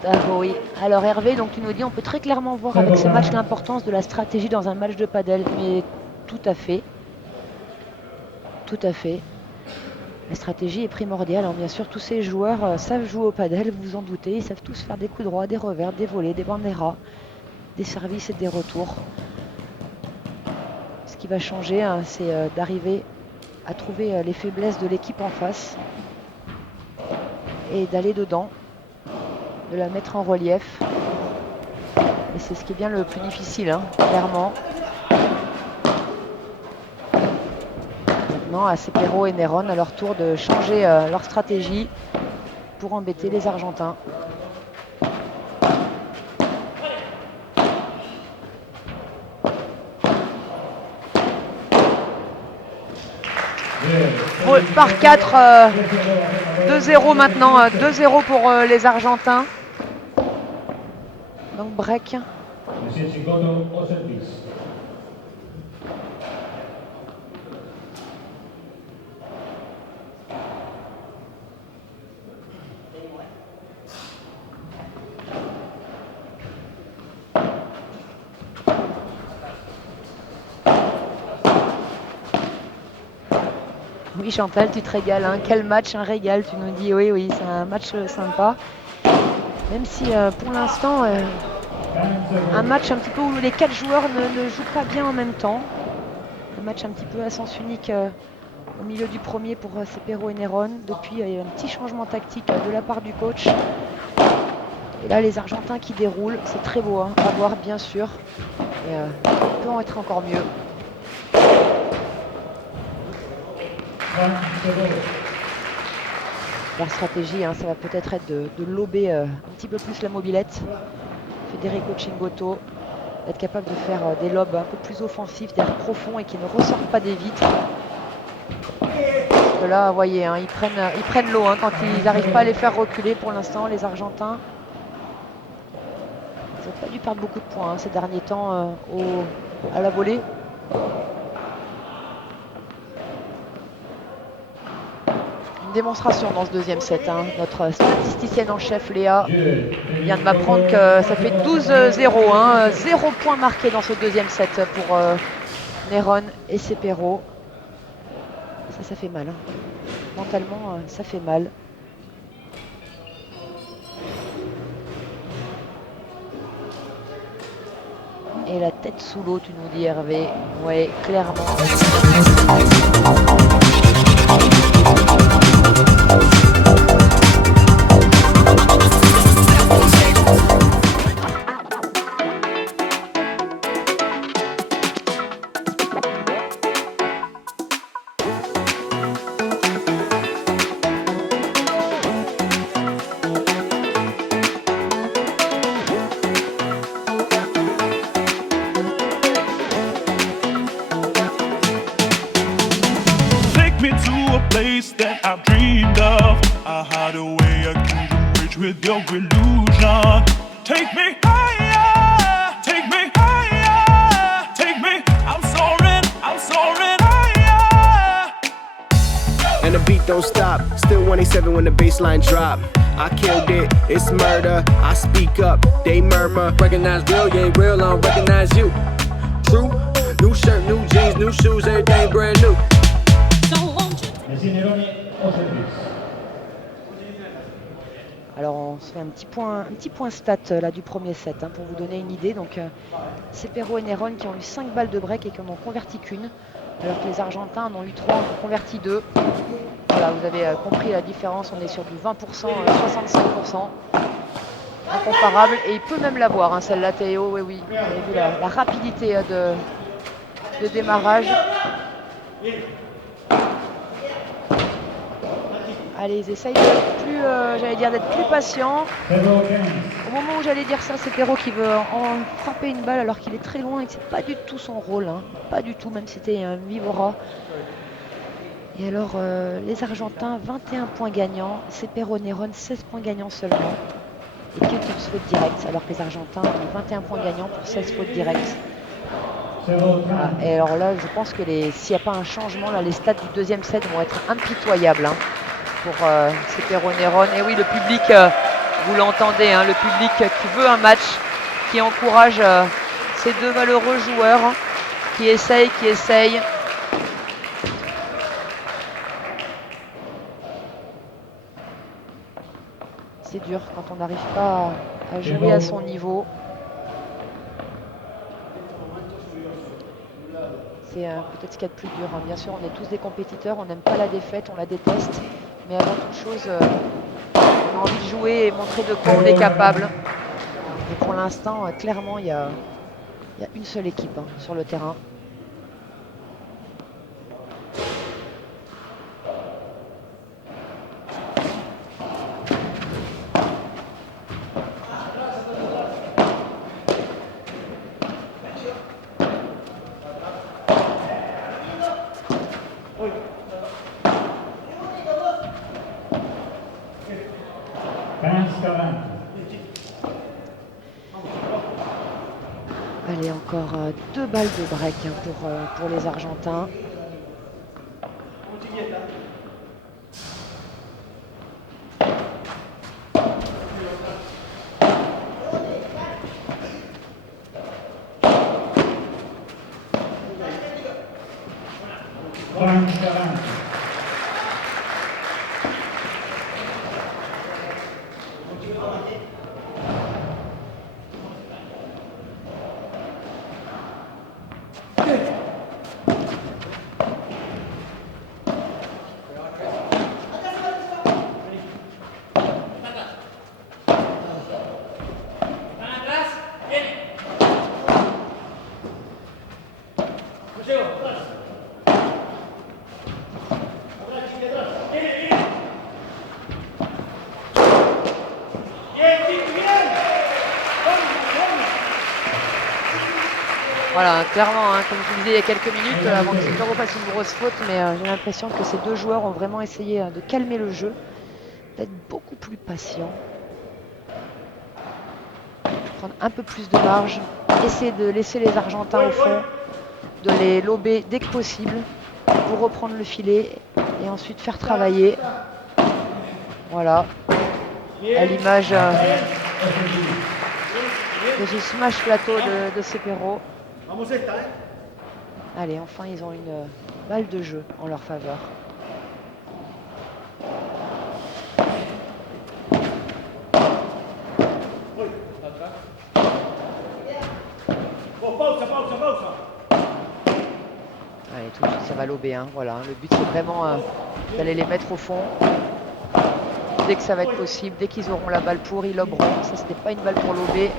Ah oui. Alors Hervé, donc tu nous dis, on peut très clairement voir avec ce match l'importance de la stratégie dans un match de padel, mais tout à fait. Tout à fait. La stratégie est primordiale. Alors bien sûr, tous ces joueurs savent jouer au padel, vous vous en doutez. Ils savent tous faire des coups droits, des revers, des volets, des banderas, des services et des retours. Ce qui va changer, hein, c'est d'arriver à trouver les faiblesses de l'équipe en face et d'aller dedans, de la mettre en relief. Et c'est ce qui est bien le plus difficile, hein, clairement. maintenant à Cepero et Néron à leur tour de changer leur stratégie pour embêter les Argentins. Par 4, 2-0 maintenant, 2-0 pour les Argentins. Donc break. Monsieur Chicono au service. Oui Chantal, tu te régales, hein. Quel match, un régal, tu nous dis. Oui, oui, c'est un match sympa. Même si pour l'instant, un match un petit peu où les 4 joueurs ne jouent pas bien en même temps. Un match un petit peu à sens unique au milieu du premier pour Cepero et Néron. Depuis, il y a eu un petit changement tactique de la part du coach. Et là, les Argentins qui déroulent, c'est très beau hein, à voir, bien sûr. Et, on peut en être encore mieux. Leur stratégie, hein, ça va peut-être être de lober un petit peu plus la mobilette. Federico Cingotto, être capable de faire des lobes un peu plus offensifs, d'air profond et qui ne ressortent pas des vitres. Parce que là, vous voyez, hein, ils prennent l'eau hein, quand ils n'arrivent pas à les faire reculer pour l'instant, les Argentins. Ils n'ont pas dû perdre beaucoup de points hein, ces derniers temps à la volée. Démonstration dans ce deuxième set. Hein. Notre statisticienne en chef Léa vient de m'apprendre que ça fait 12-0. Hein. 0 point marqué dans ce deuxième set pour Néron et Cepero. Ça fait mal. Hein. Mentalement, ça fait mal. Et la tête sous l'eau, tu nous dis Hervé. Oui, clairement. With your illusion, take me higher, take me higher, take me. I'm soaring higher. And the beat don't stop. Still 187 when the baseline drop. I killed it, it's murder. I speak up, they murmur. Recognize real, you ain't real, I don't recognize you. True, new shirt, new jeans, new shoes, everything brand new. Monsieur Neroni au service. Alors on se fait un petit point stat là du premier set hein, pour vous donner une idée. Donc Cepero et Néron qui ont eu 5 balles de break et qui en ont converti qu'une, alors que les Argentins en ont eu 3, en ont converti 2. Voilà, vous avez compris la différence, on est sur du 20%, 65%. Incomparable, et il peut même l'avoir, hein, celle-là Théo, oui, oui. Vous avez vu la rapidité de démarrage. Allez, ils essayent d'être plus, j'allais dire, d'être plus patients. Au moment où j'allais dire ça, c'est Perrault qui veut en frapper une balle alors qu'il est très loin et que c'est pas du tout son rôle, hein. Pas du tout, même si c'était un Vivora. Et alors, les Argentins, 21 points gagnants, Cepero Néron, 16 points gagnants seulement. Et 14 fautes directes, alors que les Argentins ont 21 points gagnants pour 16 fautes directes. Voilà. Et alors là, je pense que s'il n'y a pas un changement, là, les stats du deuxième set vont être impitoyables. Hein, pour Cepero Néron. Et oui, le public, vous l'entendez, hein, le public qui veut un match, qui encourage ces deux malheureux joueurs, hein, qui essayent. C'est dur quand on n'arrive pas à jouer à son niveau. C'est peut-être ce qu'il y a de plus dur. Hein. Bien sûr, on est tous des compétiteurs, on n'aime pas la défaite, on la déteste. Mais avant toute chose, on a envie de jouer et montrer de quoi on est capable. Et pour l'instant, clairement, il y a une seule équipe hein, sur le terrain. Allez, encore 2 balles de break pour les Argentins. Voilà, clairement, comme je vous disais il y a quelques minutes, avant que Cepero fasse une grosse faute, mais j'ai l'impression que ces deux joueurs ont vraiment essayé de calmer le jeu, d'être beaucoup plus patients, prendre un peu plus de marge, essayer de laisser les Argentins au fond, de les lober dès que possible, pour reprendre le filet et ensuite faire travailler. Voilà, à l'image de ce smash plateau de Cepero. Allez, enfin ils ont une balle de jeu en leur faveur. Allez, tout de suite ça va lober, hein. Voilà, le but c'est vraiment d'aller les mettre au fond. Dès que ça va être possible, dès qu'ils auront la balle pour, ils loberont. Ça c'était pas une balle pour lober.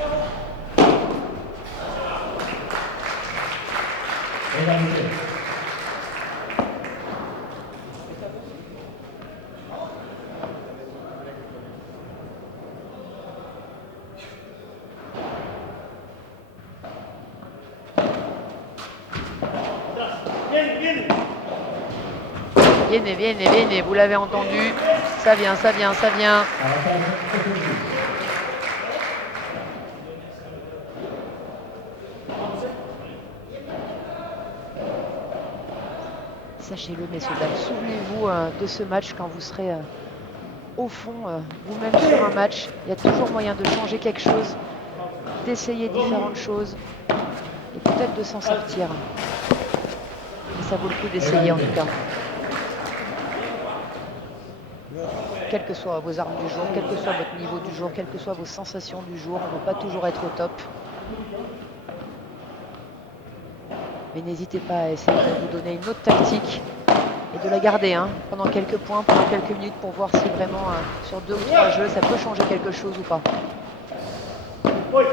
Viens, vous l'avez entendu. Ça vient, ça vient, ça vient. Sachez-le, messieurs, dames, souvenez-vous de ce match quand vous serez au fond, vous-même sur un match. Il y a toujours moyen de changer quelque chose, d'essayer différentes choses et peut-être de s'en sortir. Et ça vaut le coup d'essayer en tout cas. Quelles que soient vos armes du jour, quel que soit votre niveau du jour, quelles que soient vos sensations du jour, on ne peut pas toujours être au top. Mais n'hésitez pas à essayer de vous donner une autre tactique et de la garder pendant quelques points, pendant quelques minutes pour voir si vraiment sur 2 ou 3 jeux ça peut changer quelque chose ou pas. Ouais,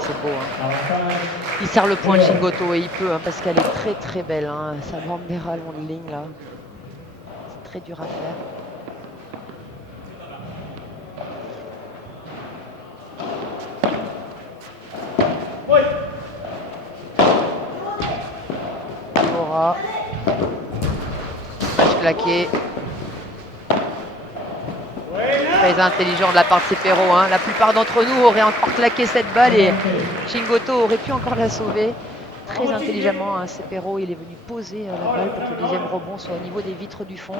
c'est beau. Il serre le point Chingoto et il peut parce qu'elle est très très belle. Sa bandera longue ligne là. C'est très dur à faire. Mora. Match claqué. Très intelligent de la part de Cepero. La plupart d'entre nous auraient encore claqué cette balle et Chingoto aurait pu encore la sauver. Très intelligemment, Cepero, il est venu poser la balle pour que le deuxième rebond soit au niveau des vitres du fond.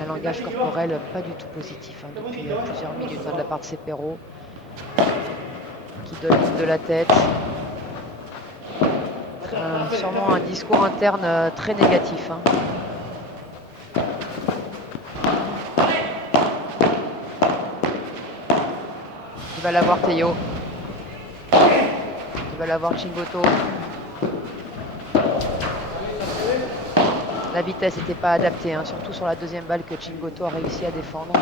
Un langage corporel pas du tout positif depuis plusieurs minutes de la part de Cepero, qui donne de la tête. Sûrement un discours interne très négatif. Il va l'avoir Théo. Il va l'avoir Chingoto. La vitesse n'était pas adaptée, surtout sur la deuxième balle que Chingoto a réussi à défendre.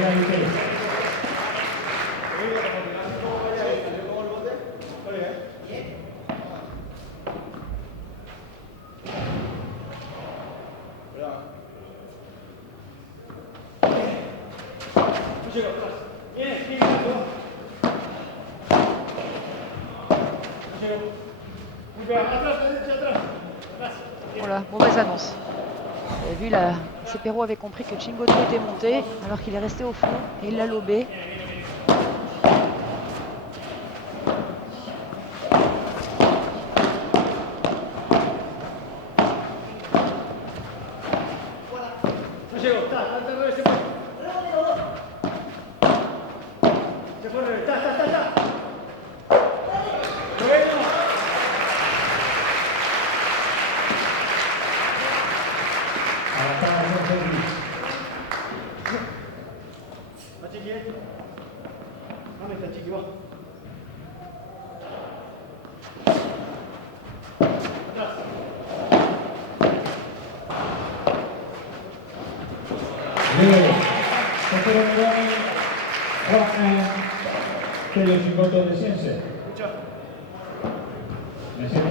Égalité. Voilà, mauvaise annonce. Vous avez vu, là, Cepero avait compris que Chingoto était monté alors qu'il est resté au fond et il l'a lobé.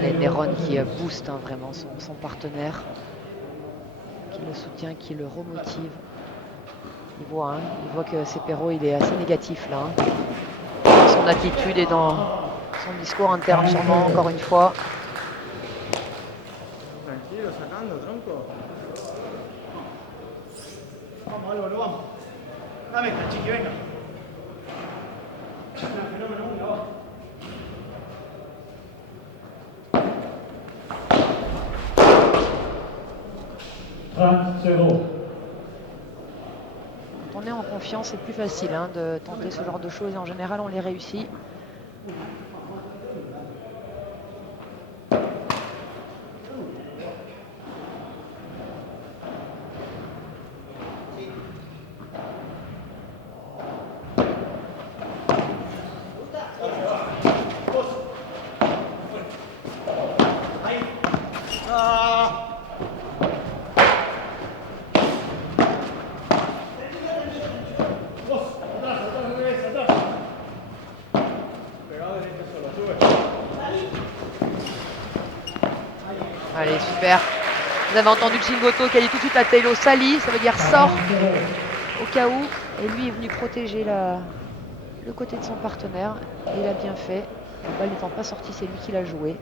Il y a Neron qui booste vraiment son partenaire, qui le soutient, qui le remotive. Il voit que Cepero il est assez négatif là. Dans son attitude et dans son discours interne sûrement, encore une fois. Tranquilo, sacando, tronco. Vamos, Álvaro, vamos. Dame esta, chiqui, venga. Fenómeno 1, va. Quand on est en confiance, c'est plus facile de tenter ce genre de choses et en général on les réussit. Allez, super. Vous avez entendu Chingoto qui a dit tout de suite à Tailo Sali, ça veut dire sort au cas où. Et lui est venu protéger le côté de son partenaire. Et il a bien fait. La balle n'étant pas sortie, c'est lui qui l'a joué.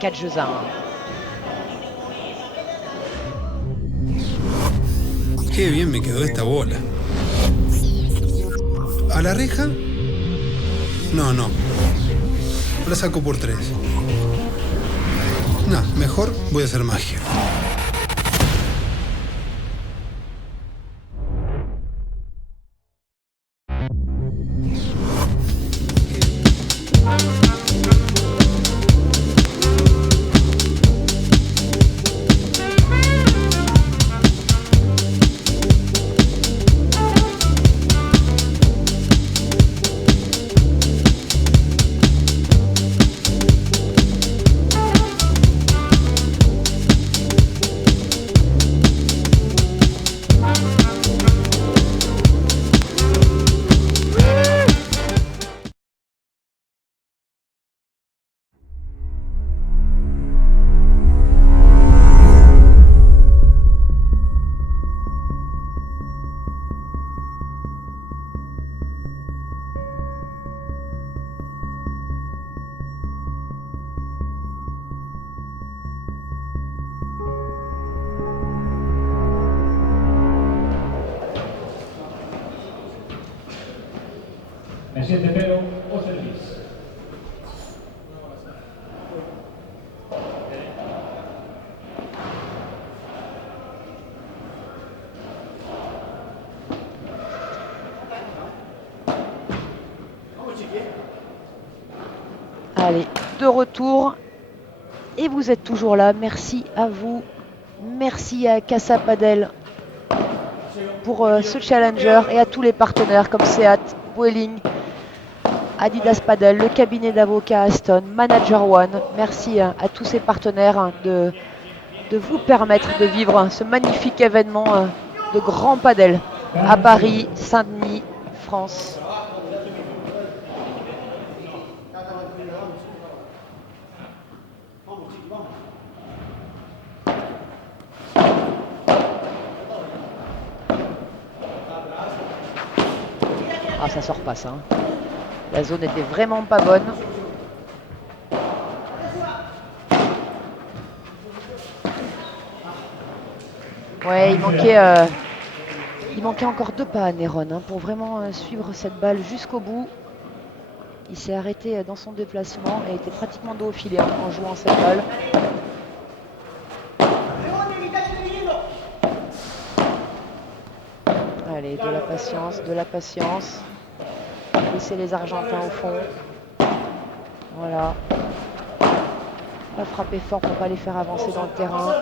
Quatre jeux à 1. Qué bien me quedó esta bola. ¿A la reja? No. La saco por 3. No, mejor voy a hacer magia. Monsieur Cepero, au service. Allez, de retour. Et vous êtes toujours là. Merci à vous. Merci à Casa Padel pour ce challenger et à tous les partenaires comme Seat, Vueling, Adidas Padel, le cabinet d'avocats Aston, Manager One. Merci à tous ces partenaires de vous permettre de vivre ce magnifique événement de grand padel à Paris, Saint-Denis, France. Ah, ça sort pas ça. Hein. La zone était vraiment pas bonne. Ouais, il manquait encore 2 pas à Néron hein, pour vraiment suivre cette balle jusqu'au bout. Il s'est arrêté dans son déplacement et était pratiquement dos au filet hein, en jouant cette balle. Allez, de la patience, de la patience. Laissez les Argentins au fond. Voilà. Pas frapper fort pour pas les faire avancer dans le terrain.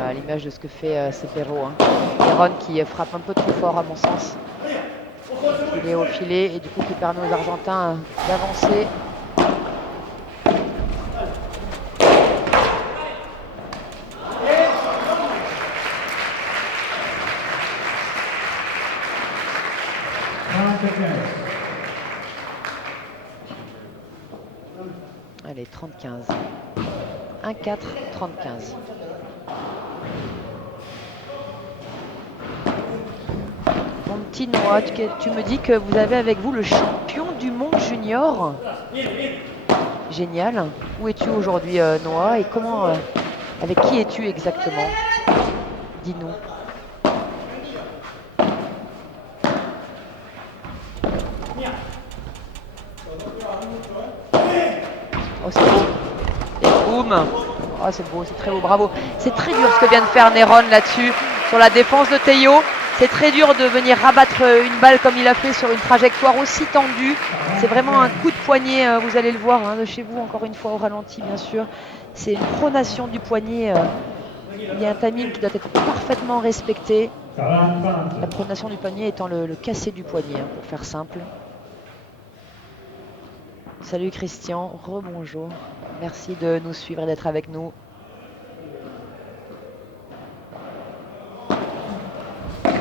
À l'image de ce que fait Cepero. Hein. Néron qui frappe un peu trop fort à mon sens. Il est au filet et du coup qui permet aux Argentins d'avancer. Allez, 30-15. 1-4, 30-15. Mon petit Noah, tu me dis que vous avez avec vous le champion du monde junior. Génial. Où es-tu aujourd'hui, Noah, et comment, avec qui es-tu exactement? Dis-nous. Oh, c'est beau. Et boum. Oh, c'est beau, c'est très beau, bravo. C'est très dur ce que vient de faire Néron là-dessus, sur la défense de Théo. C'est très dur de venir rabattre une balle comme il a fait sur une trajectoire aussi tendue. C'est vraiment un coup de poignet, vous allez le voir hein, de chez vous, encore une fois au ralenti bien sûr. C'est une pronation du poignet. Il y a un timing qui doit être parfaitement respecté. La pronation du poignet étant le cassé du poignet, hein, pour faire simple. Salut Christian, rebonjour. Merci de nous suivre et d'être avec nous.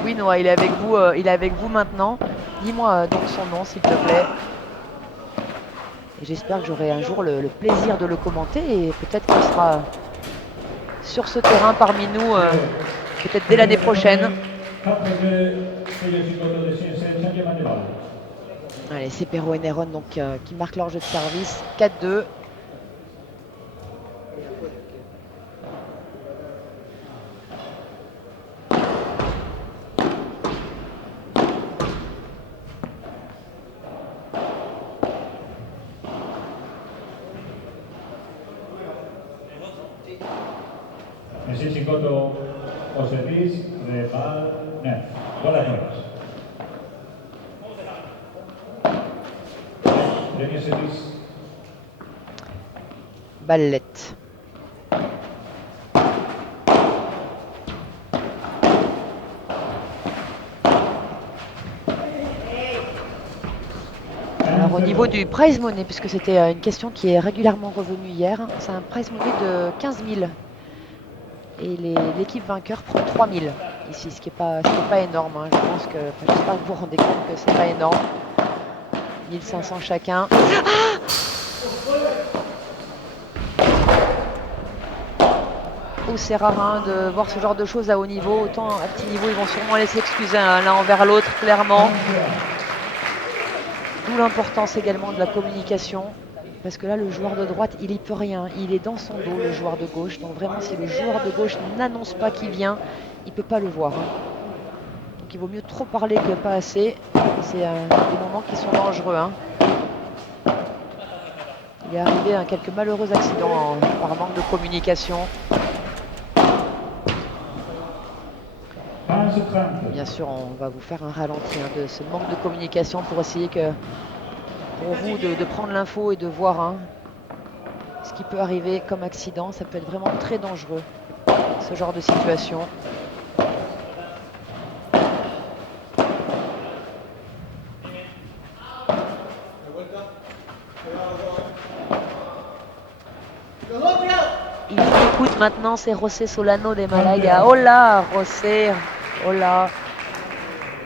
Oui Noah, il est avec vous maintenant. Dis-moi donc son nom s'il te plaît. Et j'espère que j'aurai un jour le plaisir de le commenter et peut-être qu'il sera sur ce terrain parmi nous, peut-être dès l'année prochaine. Allez, Cepero et Néron donc, qui marquent leur jeu de service. 4-2. Necesito o service de Val Net. Bola nuevas. Premier service. Ballette. Alors au niveau du prize money, puisque c'était une question qui est régulièrement revenue hier, hein, c'est un prize money de 15 000. Et l'équipe vainqueur prend 3 000 ici, ce qui n'est pas énorme. Hein. Je pense que, j'espère que vous vous rendez compte que c'est pas énorme. 1500 chacun. Ah, oh, c'est rare hein, de voir ce genre de choses à haut niveau. Autant à petit niveau, ils vont sûrement aller s'excuser hein, l'un envers l'autre, clairement. D'où l'importance également de la communication. Parce que là, le joueur de droite, il n'y peut rien. Il est dans son dos, le joueur de gauche. Donc vraiment, si le joueur de gauche n'annonce pas qu'il vient, il ne peut pas le voir. Hein. Donc il vaut mieux trop parler que pas assez. C'est des moments qui sont dangereux. Hein. Il est arrivé à quelques malheureux accidents par manque de communication. 30. Bien sûr, on va vous faire un ralenti de ce manque de communication pour essayer pour vous de prendre l'info et de voir ce qui peut arriver comme accident. Ça peut être vraiment très dangereux, ce genre de situation. Il écoute maintenant, c'est José Solano de Malaga. Hola, José. Hola.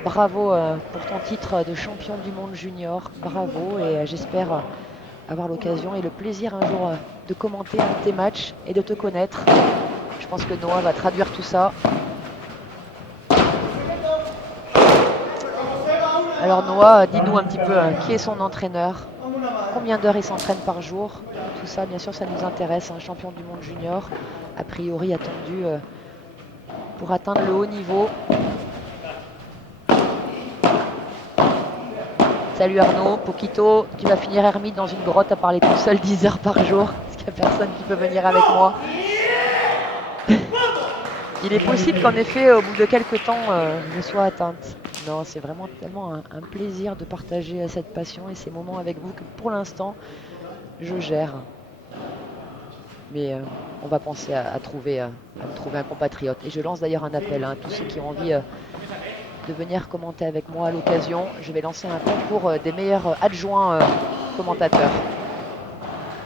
Bravo pour ton titre de champion du monde junior. Bravo et j'espère avoir l'occasion et le plaisir un jour de commenter un de tes matchs et de te connaître. Je pense que Noah va traduire tout ça. Alors Noah, dis-nous un petit peu qui est son entraîneur, combien d'heures il s'entraîne par jour. Tout ça, bien sûr, ça nous intéresse. Un champion du monde junior, a priori attendu pour atteindre le haut niveau. Salut Arnaud, Poquito, tu vas finir ermite dans une grotte à parler tout seul 10 heures par jour, parce qu'il n'y a personne qui peut venir avec moi. Il est possible qu'en effet, au bout de quelques temps, je sois atteinte. Non, c'est vraiment tellement un plaisir de partager cette passion et ces moments avec vous que pour l'instant, je gère. Mais on va penser à me trouver un compatriote. Et je lance d'ailleurs un appel à tous ceux qui ont envie de venir commenter avec moi à l'occasion. Je vais lancer un concours des meilleurs adjoints commentateurs.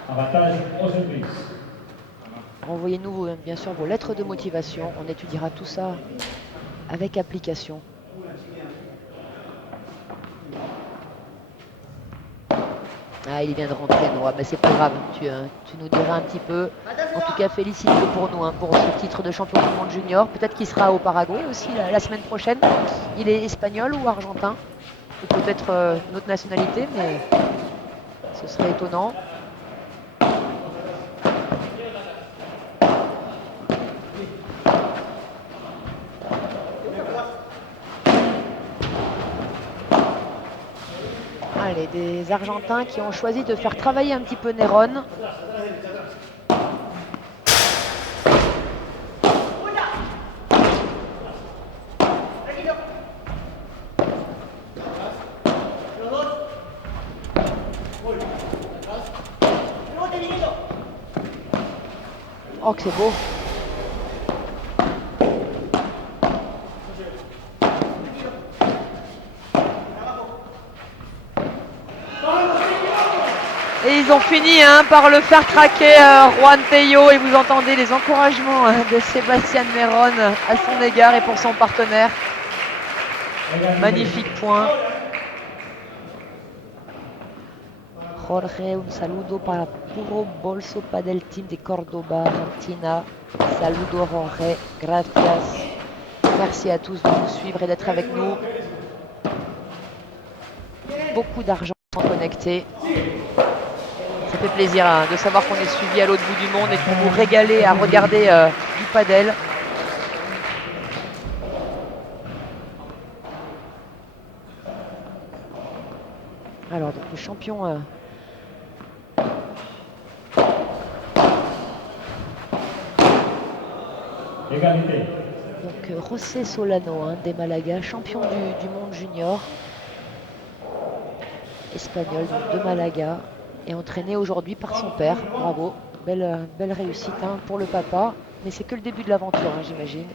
Avantage au service. Envoyez-nous bien sûr vos lettres de motivation. On étudiera tout ça avec application. Ah, il vient de rentrer, Noah. Mais c'est pas grave. Tu nous diras un petit peu. En tout cas, félicite-le pour nous, pour ce titre de champion du monde junior. Peut-être qu'il sera au Paraguay aussi la semaine prochaine. Il est espagnol ou argentin, ou peut-être une autre nationalité, mais ce serait étonnant. Allez, des Argentins qui ont choisi de faire travailler un petit peu Néron. Oh, que c'est beau! Et ils ont fini par le faire craquer Juan Tello, et vous entendez les encouragements de Sébastien Néron à son égard et pour son partenaire. Magnifique point. Jorge, un saludo para Puro Bolso Padel Team de Cordoba, Argentina. Saludo Jorge, gracias. Merci à tous de nous suivre et d'être avec nous. Beaucoup d'argent connecté. Ça fait plaisir de savoir qu'on est suivi à l'autre bout du monde et qu'on vous régaler à regarder du padel. Alors, donc le champion Égalité. donc José Solano des Malaga, champion du monde junior, espagnol donc de Malaga, et entraîné aujourd'hui par son père. Bravo, belle réussite pour le papa, mais c'est que le début de l'aventure, j'imagine.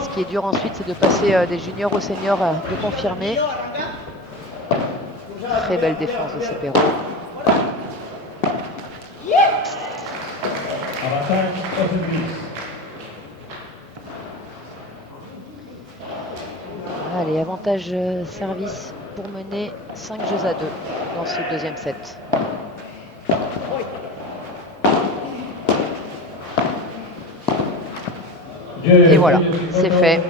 Ce qui est dur ensuite, c'est de passer des juniors aux seniors de confirmer. Très belle défense de Cepero. Avantage au service. Allez, avantage service pour mener 5 jeux à 2 dans ce deuxième set. Et voilà, c'est fait.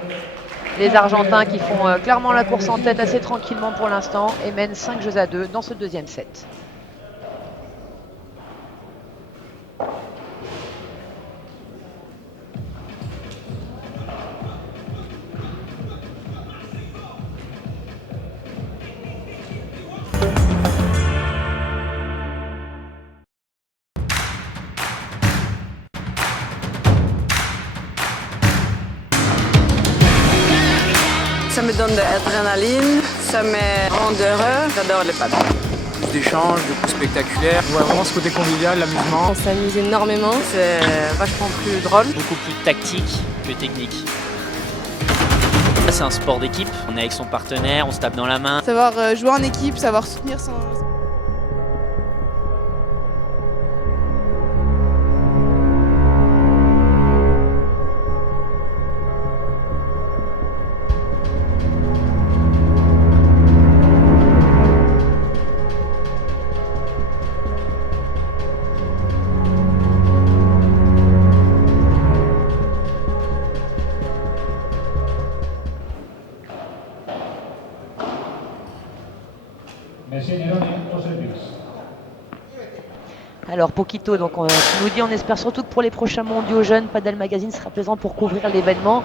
Les Argentins qui font clairement la course en tête assez tranquillement pour l'instant et mènent 5 jeux à 2 dans ce deuxième set. Ça me donne de l'adrénaline, ça me rend heureux. J'adore le paddle. D'échanges, de coups spectaculaires. Ouais, vraiment ce côté convivial, l'amusement. On s'amuse énormément, c'est vachement plus drôle. Beaucoup plus tactique que technique. C'est un sport d'équipe, on est avec son partenaire, on se tape dans la main. Savoir jouer en équipe, savoir soutenir son... Messi Neroni au service. Alors Poquito, donc tu nous dis on espère surtout que pour les prochains mondiaux jeunes, Padel Magazine sera présent pour couvrir l'événement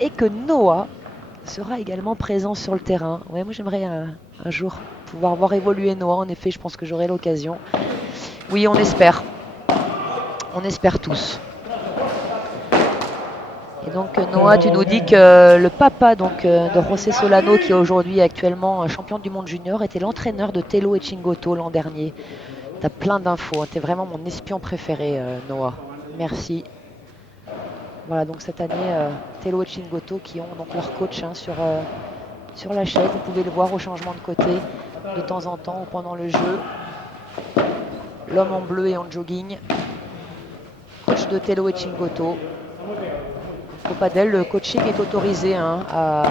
et que Noah sera également présent sur le terrain. Ouais, moi j'aimerais un jour pouvoir voir évoluer Noah, en effet je pense que j'aurai l'occasion. Oui, on espère. On espère tous. Et donc Noah, tu nous dis que le papa de José Solano, qui est aujourd'hui actuellement champion du monde junior, était l'entraîneur de Telo Echingoto l'an dernier. Tu as plein d'infos, hein. Tu es vraiment mon espion préféré, Noah. Merci. Voilà, donc cette année, Telo Echingoto qui ont donc leur coach sur la chaise. Vous pouvez le voir au changement de côté de temps en temps ou pendant le jeu. L'homme en bleu et en jogging. Coach de Telo Echingoto. Au padel, le coaching est autorisé à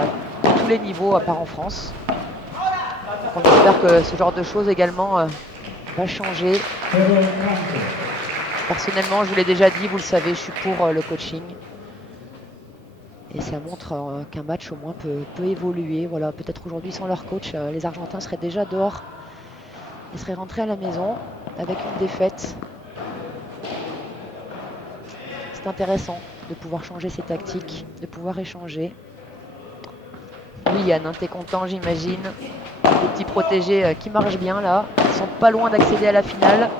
tous les niveaux, à part en France. Donc on espère que ce genre de choses également va changer. Personnellement, je vous l'ai déjà dit, vous le savez, je suis pour le coaching. Et ça montre qu'un match au moins peut évoluer. Voilà, peut-être aujourd'hui sans leur coach, les Argentins seraient déjà dehors. Ils seraient rentrés à la maison avec une défaite. C'est intéressant de pouvoir changer ses tactiques, de pouvoir échanger. Oui Yann, t'es content j'imagine. Les petits protégés qui marchent bien là. Ils sont pas loin d'accéder à la finale.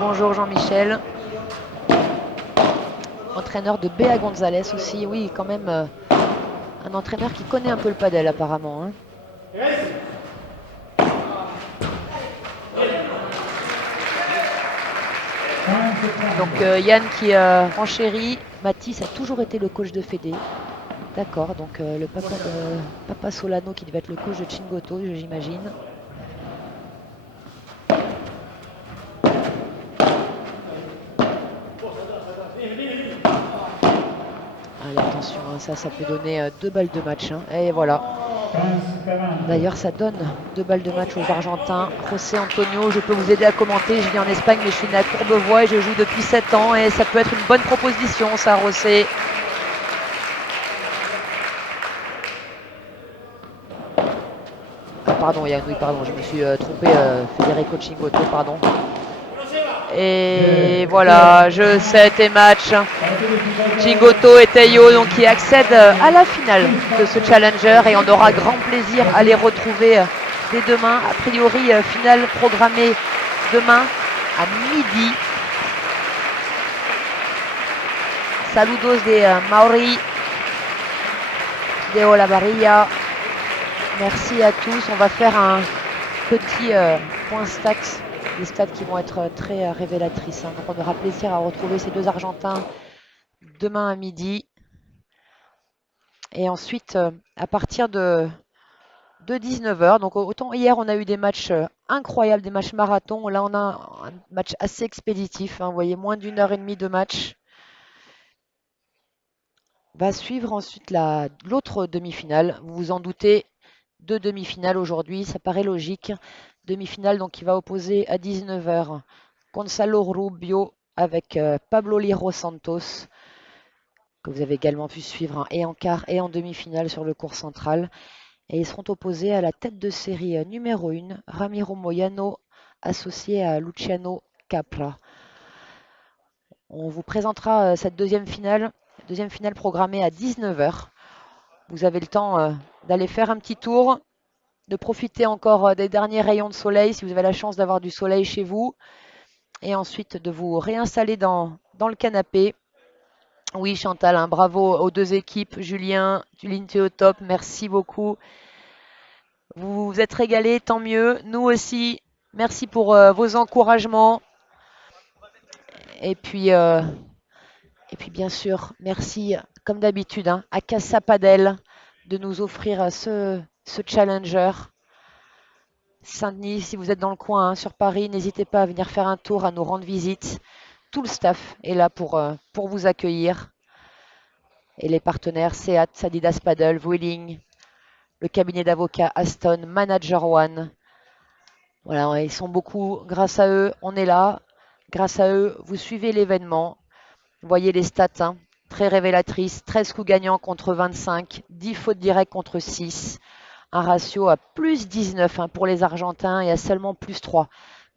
Bonjour Jean-Michel. Entraîneur de Béa Gonzalez aussi. Oui, quand même un entraîneur qui connaît un peu le padel apparemment. Hein. Donc Yann qui renchérit. Mathis a toujours été le coach de Fédé. D'accord, donc le papa Solano qui devait être le coach de Chingoto, j'imagine. Allez, attention, hein, ça peut donner 2 balles de match. Hein. Et voilà. D'ailleurs, ça donne 2 balles de match aux Argentins. José Antonio, je peux vous aider à commenter. Je vis en Espagne, mais je suis né à Courbevoie et je joue depuis 7 ans. Et ça peut être une bonne proposition, ça, José. Ah, pardon, Yann, oui, pardon, je me suis trompé. Federico Chingoto, pardon. Et voilà, je sais tes matchs. Chingoto et Teio donc, qui accèdent à la finale de ce challenger et on aura grand plaisir à les retrouver dès demain. A priori, finale programmée demain à midi. Saludos de Mauri de Olavarria. Merci à tous. On va faire un petit point stats. Des stats qui vont être très révélatrices. Hein. Donc on aura plaisir à retrouver ces deux Argentins demain à midi. Et ensuite, à partir de 19h, donc autant hier on a eu des matchs incroyables, des matchs marathons. Là on a un match assez expéditif. Hein. Vous voyez, moins d'1h30 de match. Va suivre ensuite l'autre demi-finale. Vous vous en doutez, 2 demi-finales aujourd'hui, ça paraît logique. Demi-finale donc qui va opposer à 19h Gonzalo Rubio avec Pablo Liro Santos, que vous avez également pu suivre hein, et en quart et en demi-finale sur le court central. Et ils seront opposés à la tête de série numéro 1, Ramiro Moyano, associé à Luciano Capra. On vous présentera cette deuxième finale programmée à 19h. Vous avez le temps d'aller faire un petit tour, de profiter encore des derniers rayons de soleil si vous avez la chance d'avoir du soleil chez vous. Et ensuite de vous réinstaller dans le canapé Oui, Chantal, hein, bravo aux deux équipes. Julien, tu es au top, merci beaucoup. Vous vous êtes régalés, tant mieux. Nous aussi, merci pour vos encouragements. Et puis, bien sûr, merci comme d'habitude hein, à Casa Padel de nous offrir ce challenger. Saint-Denis, si vous êtes dans le coin, hein, sur Paris, n'hésitez pas à venir faire un tour, à nous rendre visite. Tout le staff est là pour vous accueillir. Et les partenaires, Seat, Adidas Paddle, Vueling, le cabinet d'avocats Aston, Manager One. Voilà, ils sont beaucoup. Grâce à eux, on est là. Grâce à eux, vous suivez l'événement. Vous voyez les stats, hein, très révélatrices. 13 coups gagnants contre 25, 10 fautes directes contre 6. Un ratio à plus 19 hein, pour les Argentins et à seulement plus 3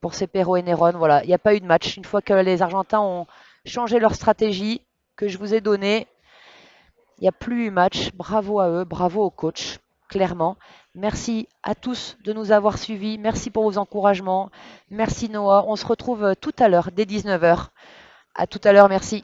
pour Cepero et Néron. Voilà, il n'y a pas eu de match. Une fois que les Argentins ont changé leur stratégie que je vous ai donnée, il n'y a plus eu match. Bravo à eux, bravo au coach, clairement. Merci à tous de nous avoir suivis. Merci pour vos encouragements. Merci Noah. On se retrouve tout à l'heure, dès 19 h. À tout à l'heure, merci.